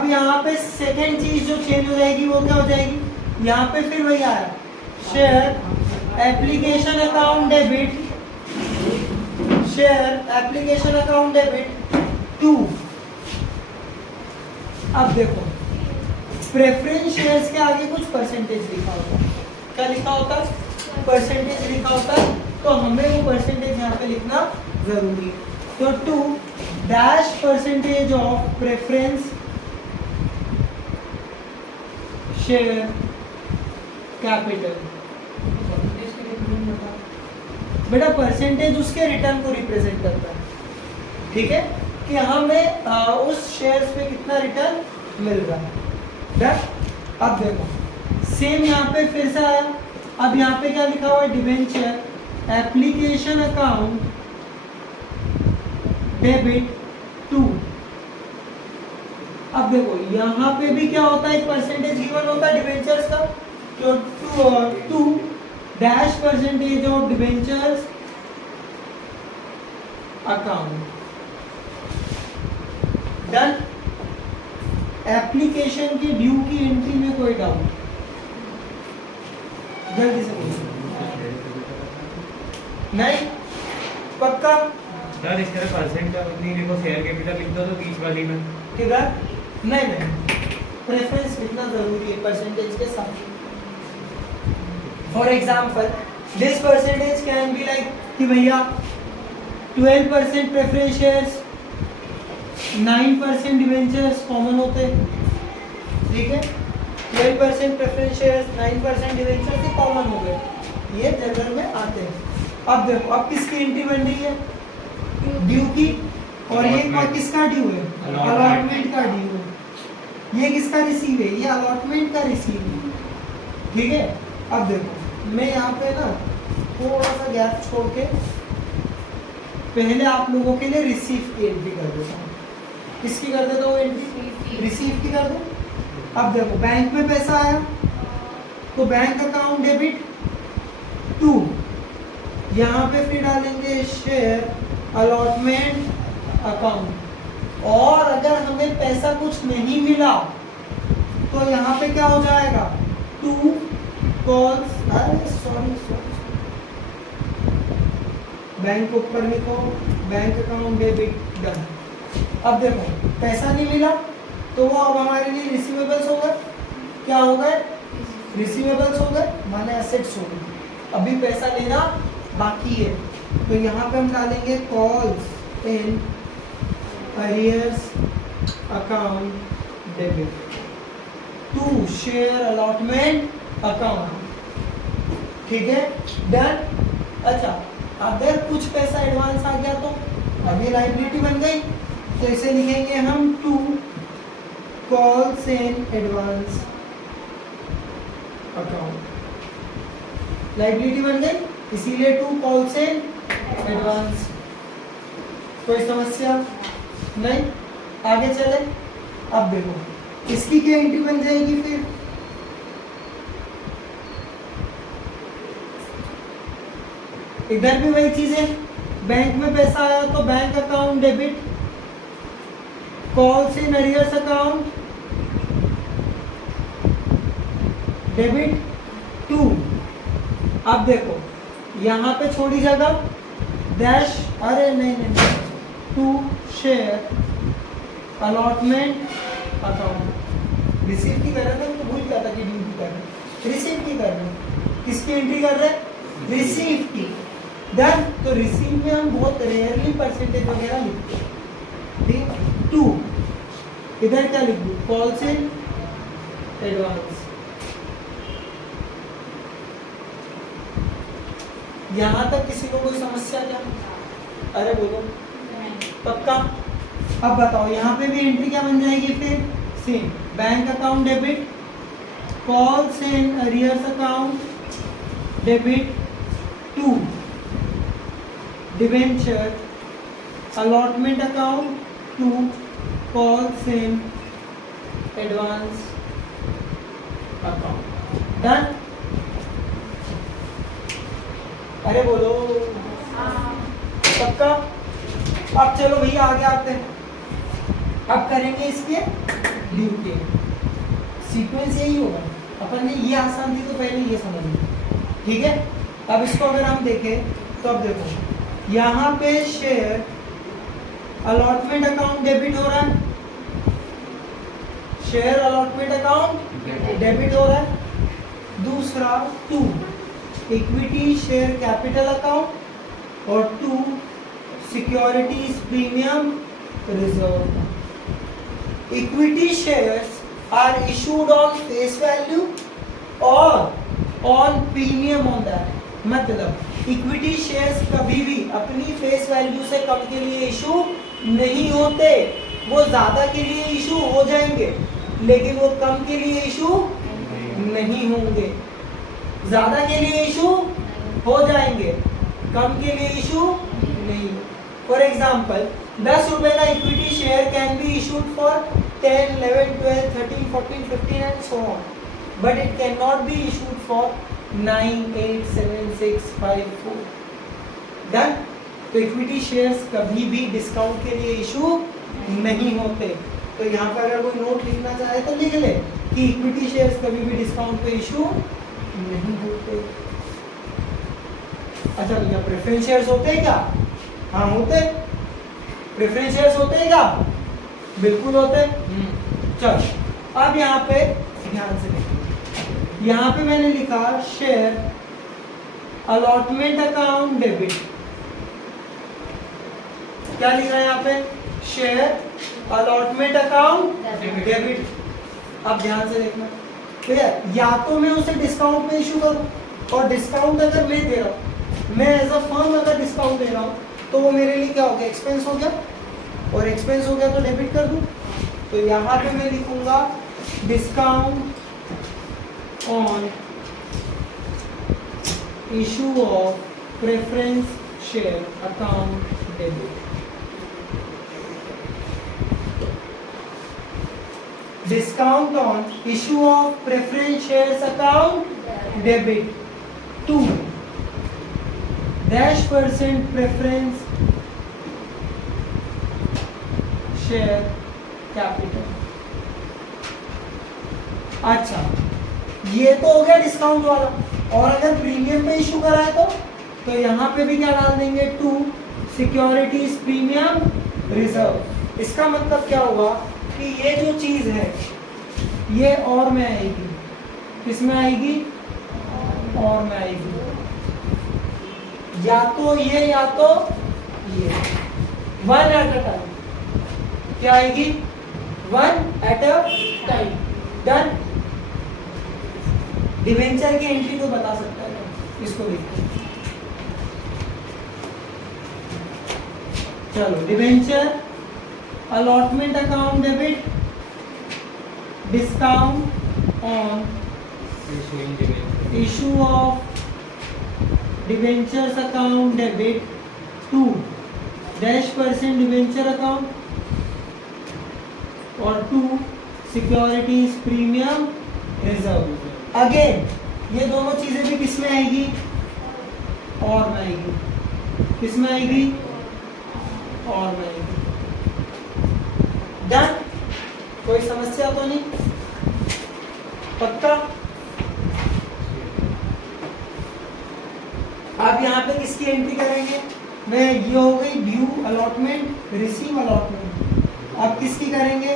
यहाँ पे सेकेंड चीज जो चेंज हो जाएगी वो क्या हो जाएगी? यहाँ पे फिर वही आया share application account debit, share application account debit to. अब देखो प्रेफरेंस शेयर्स के आगे कुछ परसेंटेज लिखा होता है। क्या लिखा होता है? परसेंटेज लिखा होता है, तो हमें वो परसेंटेज यहाँ पे लिखना जरूरी है। तो to dash percentage of preference share capital. बेटा परसेंटेज उसके रिटर्न को रिप्रेजेंट करता है, ठीक है, कि हमें उस शेयर्स पे कितना रिटर्न मिल रहा है। डन। अब देखो सेम यहाँ पे फिर से आया। अब यहाँ पे क्या लिखा हुआ है? Debenture application account debit to. अब देखो यहाँ पे भी क्या होता है? एक परसेंटेज गिवन होता है डिवेंचर्स का, तो to dash percentage of debentures account. Done. Application की ड्यू की एंट्री में कोई डाउट? जल्दी से बोलो। नहीं पक्का? सर इस तरह परसेंट का नहीं लिखो, शेयर कैपिटल लिख दो तो बीच वाली में। ठीक है, नहीं प्रेफरेंस लिखना जरूरी है परसेंटेज के साथ। For example this percentage can be like कि भैया 12% प्रेफरेंस शेयर्स, 9% डिवेंचर्स कॉमन होते हैं, ठीक है। 12% प्रेफरेंस शेयर्स, 9% डिवेंचर्स ये कॉमन हो गए, ये जनरल में आते हैं। अब देखो अब किसकी एंट्री बन रही है? ड्यू की। और ये किसका ड्यू है? अलॉटमेंट का ड्यू है। ये किसका रिसीव है? ये अलॉटमेंट का रिसीव है, ठीक है। अब देखो मैं यहाँ पे ना थोड़ा सा गैप छोड़ के पहले आप लोगों के लिए रिसीव की एंट्री कर देता हूँ। किसकी कर देता हूँ एंट्री? रिसीव की कर दो। अब देखो बैंक में पैसा आया तो बैंक अकाउंट डेबिट टू, यहाँ पे फिर डालेंगे शेयर अलॉटमेंट अकाउंट। और अगर हमें पैसा कुछ नहीं मिला तो यहाँ पे क्या हो जाएगा? टू कॉल्स, सॉरी बैंक ऊपर लिखो, बैंक अकाउंट डेबिट डन। अब देखो पैसा नहीं मिला तो वो अब हमारे लिए रिसीवेबल्स हो गए। क्या हो गए? रिसीवेबल्स हो गए, माने एसेट्स हो गए। अभी पैसा लेना बाकी है तो यहाँ पे हम डालेंगे calls in arrears account debit to share allotment account, ठीक है, डन। अच्छा अगर कुछ पैसा एडवांस आ गया तो अभी लायबिलिटी बन गई, तो इसे लिखेंगे हम to calls in advance account. Liability बन गई इसीलिए टू कॉल्स इन एडवांस। कोई समस्या नहीं, आगे चले। अब देखो इसकी क्या एंट्री बन जाएगी फिर, इधर भी वही चीज है, बैंक में पैसा आया तो bank account debit, calls in arrears account debit 2। अब देखो यहाँ पे छोड़ी जगह डैश, अरे नहीं, to share allotment account, receive की कर रहे थे, तो भूल गया था कि ड्यू की कर रहे हैं, रिसीव की कर रहे हैं, किसकी एंट्री कर रहे हैं, रिसीव की। डन। तो रिसीव में हम बहुत रेयरली परसेंटेज वगैरह लिखते हैं, ठीक। 2 इधर क्या लिख दूं, कॉल्स इन एडवांस। यहां तक किसी को कोई समस्या क्या, अरे बोलो पक्का। अब बताओ यहाँ पे भी एंट्री क्या बन जाएगी फिर, same, bank account debit, calls in arrears account debit 2, debenture allotment account 2, calls in advance account. Done. अरे बोलो पक्का। अब चलो भैया आगे आते हैं, अब करेंगे इसके ड्यू के, सीक्वेंस यही होगा, अपन ने ये आसान थी तो पहले ये समझ ली, ठीक है। अब इसको अगर हम देखें तो अब देखो यहाँ पे शेयर अलॉटमेंट अकाउंट डेबिट हो रहा है, शेयर अलॉटमेंट अकाउंट डेबिट हो रहा है। दूसरा 2 इक्विटी शेयर कैपिटल अकाउंट और 2 securities premium reserve. Equity shares are issued on face value और ऑन प्रीमियम ऑन दैट। मतलब इक्विटी शेयर्स कभी भी अपनी फेस वैल्यू से कम के लिए इशू नहीं होते, वो ज्यादा के लिए इशू हो जाएंगे लेकिन वो कम के लिए इशू नहीं होंगे, ज्यादा के लिए इशू हो जाएंगे, कम के लिए इशू नहीं। फॉर एग्जाम्पल 10 रुपए का equity share can be issued for 10, 11, 12, 13, 14, 15 and so on, but it can not be issued for 9, 8, 7, 6, 5, 4। Done. तो इक्विटी शेयर्स कभी भी डिस्काउंट के लिए इशू नहीं होते। तो यहाँ पर अगर कोई नोट लिखना चाहे तो लिख ले कि इक्विटी शेयर्स कभी भी डिस्काउंट पे इशू नहीं होते। अच्छा भैया प्रेफरेंस शेयर्स होते हैं क्या, हाँ होते, प्रेफरेंस शेयर्स होते हैं क्या, बिल्कुल होते। चलो अब यहाँ पे ध्यान से देखिए, यहाँ पे मैंने लिखा शेयर अलॉटमेंट अकाउंट डेबिट, क्या लिखा है यहाँ पे, शेयर अलॉटमेंट अकाउंट डेबिट। अब ध्यान से देखना, ठीक है, या तो मैं उसे डिस्काउंट में इशू करूं, और डिस्काउंट अगर मैं दे रहा हूं, मैं एज अ फर्म अगर डिस्काउंट दे रहा हूं तो वो मेरे लिए क्या हो गया, एक्सपेंस हो गया, और एक्सपेंस हो गया तो डेबिट कर दूं। तो यहाँ पे मैं लिखूंगा discount on issue of preference share account debit. Discount on issue of preference shares account debit 2 -% preference share capital। अच्छा ये तो हो गया डिस्काउंट वाला, और अगर प्रीमियम पे इशू करा है तो यहाँ पे भी क्या डाल देंगे, 2 सिक्योरिटीज प्रीमियम रिजर्व। इसका मतलब क्या हुआ कि ये जो चीज है ये और में आएगी, किस में आएगी, और में आएगी, या तो ये या तो ये, 1 एट अ टाइम, क्या आएगी, 1 at a time. Done. Debenture की एंट्री को बता सकता है, इसको देखते हैं। चलो debenture allotment account debit, discount on issue of debentures account debit 2 -% debenture account और 2 सिक्योरिटीज प्रीमियम रिजर्व। अगेन ये दोनों चीजें भी किस में आएगी, और में आएगी, किस में आएगी, और में आएगी। डन, कोई समस्या तो नहीं, पक्का। आप यहाँ पे किसकी एंट्री करेंगे, मैं ये हो गई ड्यू अलॉटमेंट रिसीव अलॉटमेंट। आप किसकी करेंगे,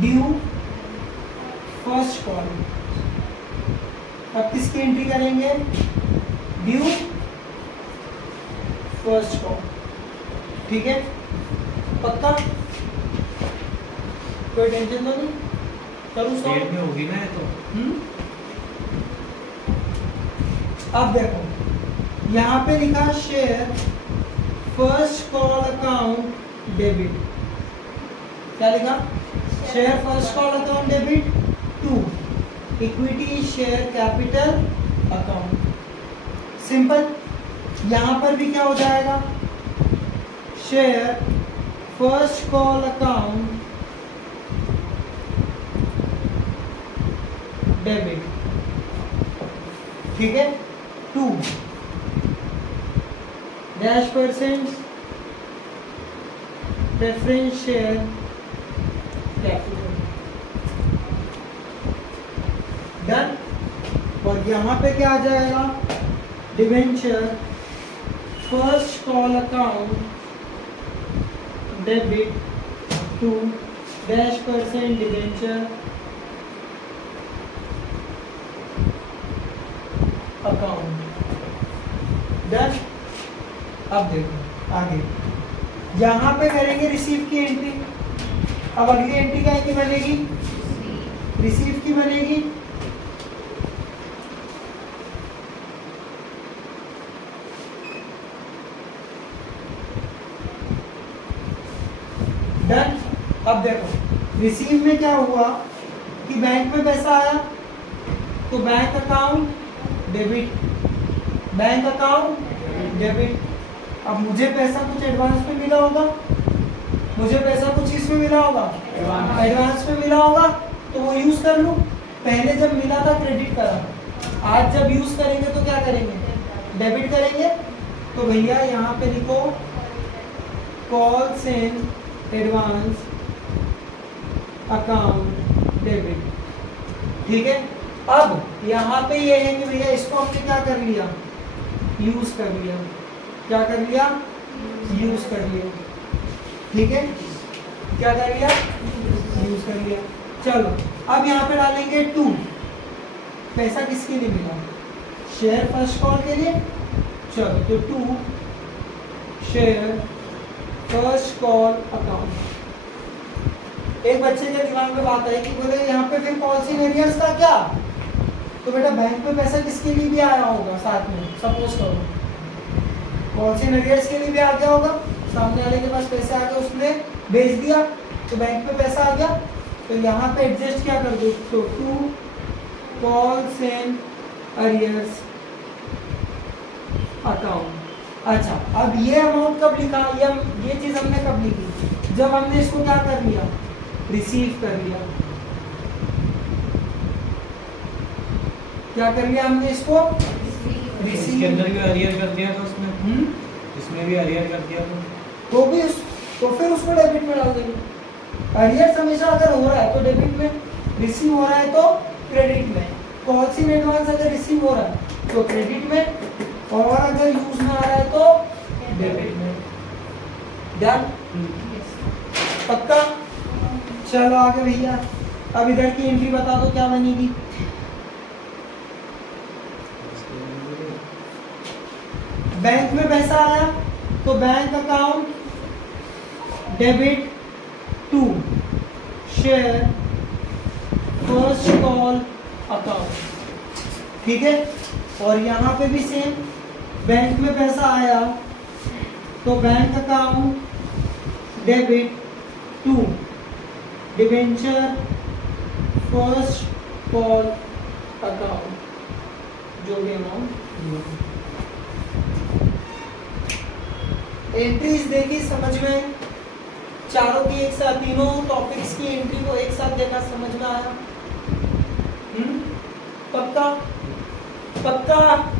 ड्यू फर्स्ट कॉल। अब किसकी एंट्री करेंगे, ड्यू फर्स्ट कॉल। ठीक है, पक्का, कोई टेंशन तो नहीं, करूँ स्टेट में होगी ना ये तो। अब देखो यहाँ पे लिखा share first call account debit, क्या लिखा, share first call account debit to equity share capital account. Simple, यहाँ पर भी क्या हो जाएगा, share first call account debit, ठीक है, 2 -% प्रेफरेंस शेयर कैपिटल। डन। और यहाँ पे क्या आ जाएगा, debenture first call account debit to -% debenture account. Done. अब देखो आगे यहाँ पे करेंगे रिसीव की एंट्री। अब अगली एंट्री क्या की बनेगी, रिसीव की बनेगी। डन। अब देखो रिसीव में क्या हुआ कि बैंक में पैसा आया तो bank account debit, bank account debit. अब मुझे पैसा कुछ एडवांस में मिला होगा, मुझे पैसा कुछ इसमें मिला होगा, एडवांस में मिला होगा, तो वो यूज कर लूँ। पहले जब मिला था क्रेडिट करा, आज जब यूज करेंगे तो क्या करेंगे, डेबिट करेंगे। तो भैया यहाँ पे लिखो calls in advance account debit, ठीक है। अब यहाँ पे ये है कि भैया इसको हमने क्या कर लिया, यूज कर लिया, क्या कर लिया, यूज कर लिया, ठीक है, क्या कर लिया, यूज कर लिया। चलो अब यहाँ पे डालेंगे 2, पैसा किसके लिए मिला, शेयर फर्स्ट कॉल के लिए। चलो तो 2 शेयर फर्स्ट कॉल अकाउंट। एक बच्चे के दिमाग में बात आई कि बोले यहाँ पे फिर पॉलिसी वेरियंस था क्या, तो बेटा बैंक में पैसा किसके लिए भी आया होगा साथ में, सपोज करो पॉलिसी वेरियंस के लिए भी आ गया होगा, सामने वाले के पास पैसे आ गए, उसने भेज दिया तो बैंक में पैसा आ गया। तो यहाँ पे एडजस्ट क्या कर दो, तो 2 कॉल्स इन अरियर्स अकाउंट। अच्छा अब ये अमाउंट कब लिखा, ये चीज हमने कब लिखी, जब हमने इसको क्या कर लिया, रिसीव कर लिया। क्या कर लिया हमने इसको, इसके अंदर भी अरियर कर दिया था उसमें, इसमें भी अरियर कर दिया था, तो भी तो फिर उसको डेबिट में डाल देंगे। अरियर हमेशा अगर हो रहा है तो डेबिट में, रिसीव हो रहा है तो क्रेडिट में। कॉल्स इन एडवांस अगर रिसीव हो रहा है तो क्रेडिट में, और अगर यूज में आ रहा है तो डेबिट में। डन, पक्का। चलो आगे भैया, अब इधर की एंट्री बता दो क्या बनेगी। बैंक में पैसा आया तो bank account debit to share first call account, ठीक है। और यहाँ पे भी सेम, बैंक में पैसा आया तो bank account debit to debenture first call account, जो भी अमाउंट। एंट्रीज देखी समझ में, चारों की एक साथ, तीनों टॉपिक्स की एंट्री को एक साथ देखा, समझ में आया? पक्का? पक्का?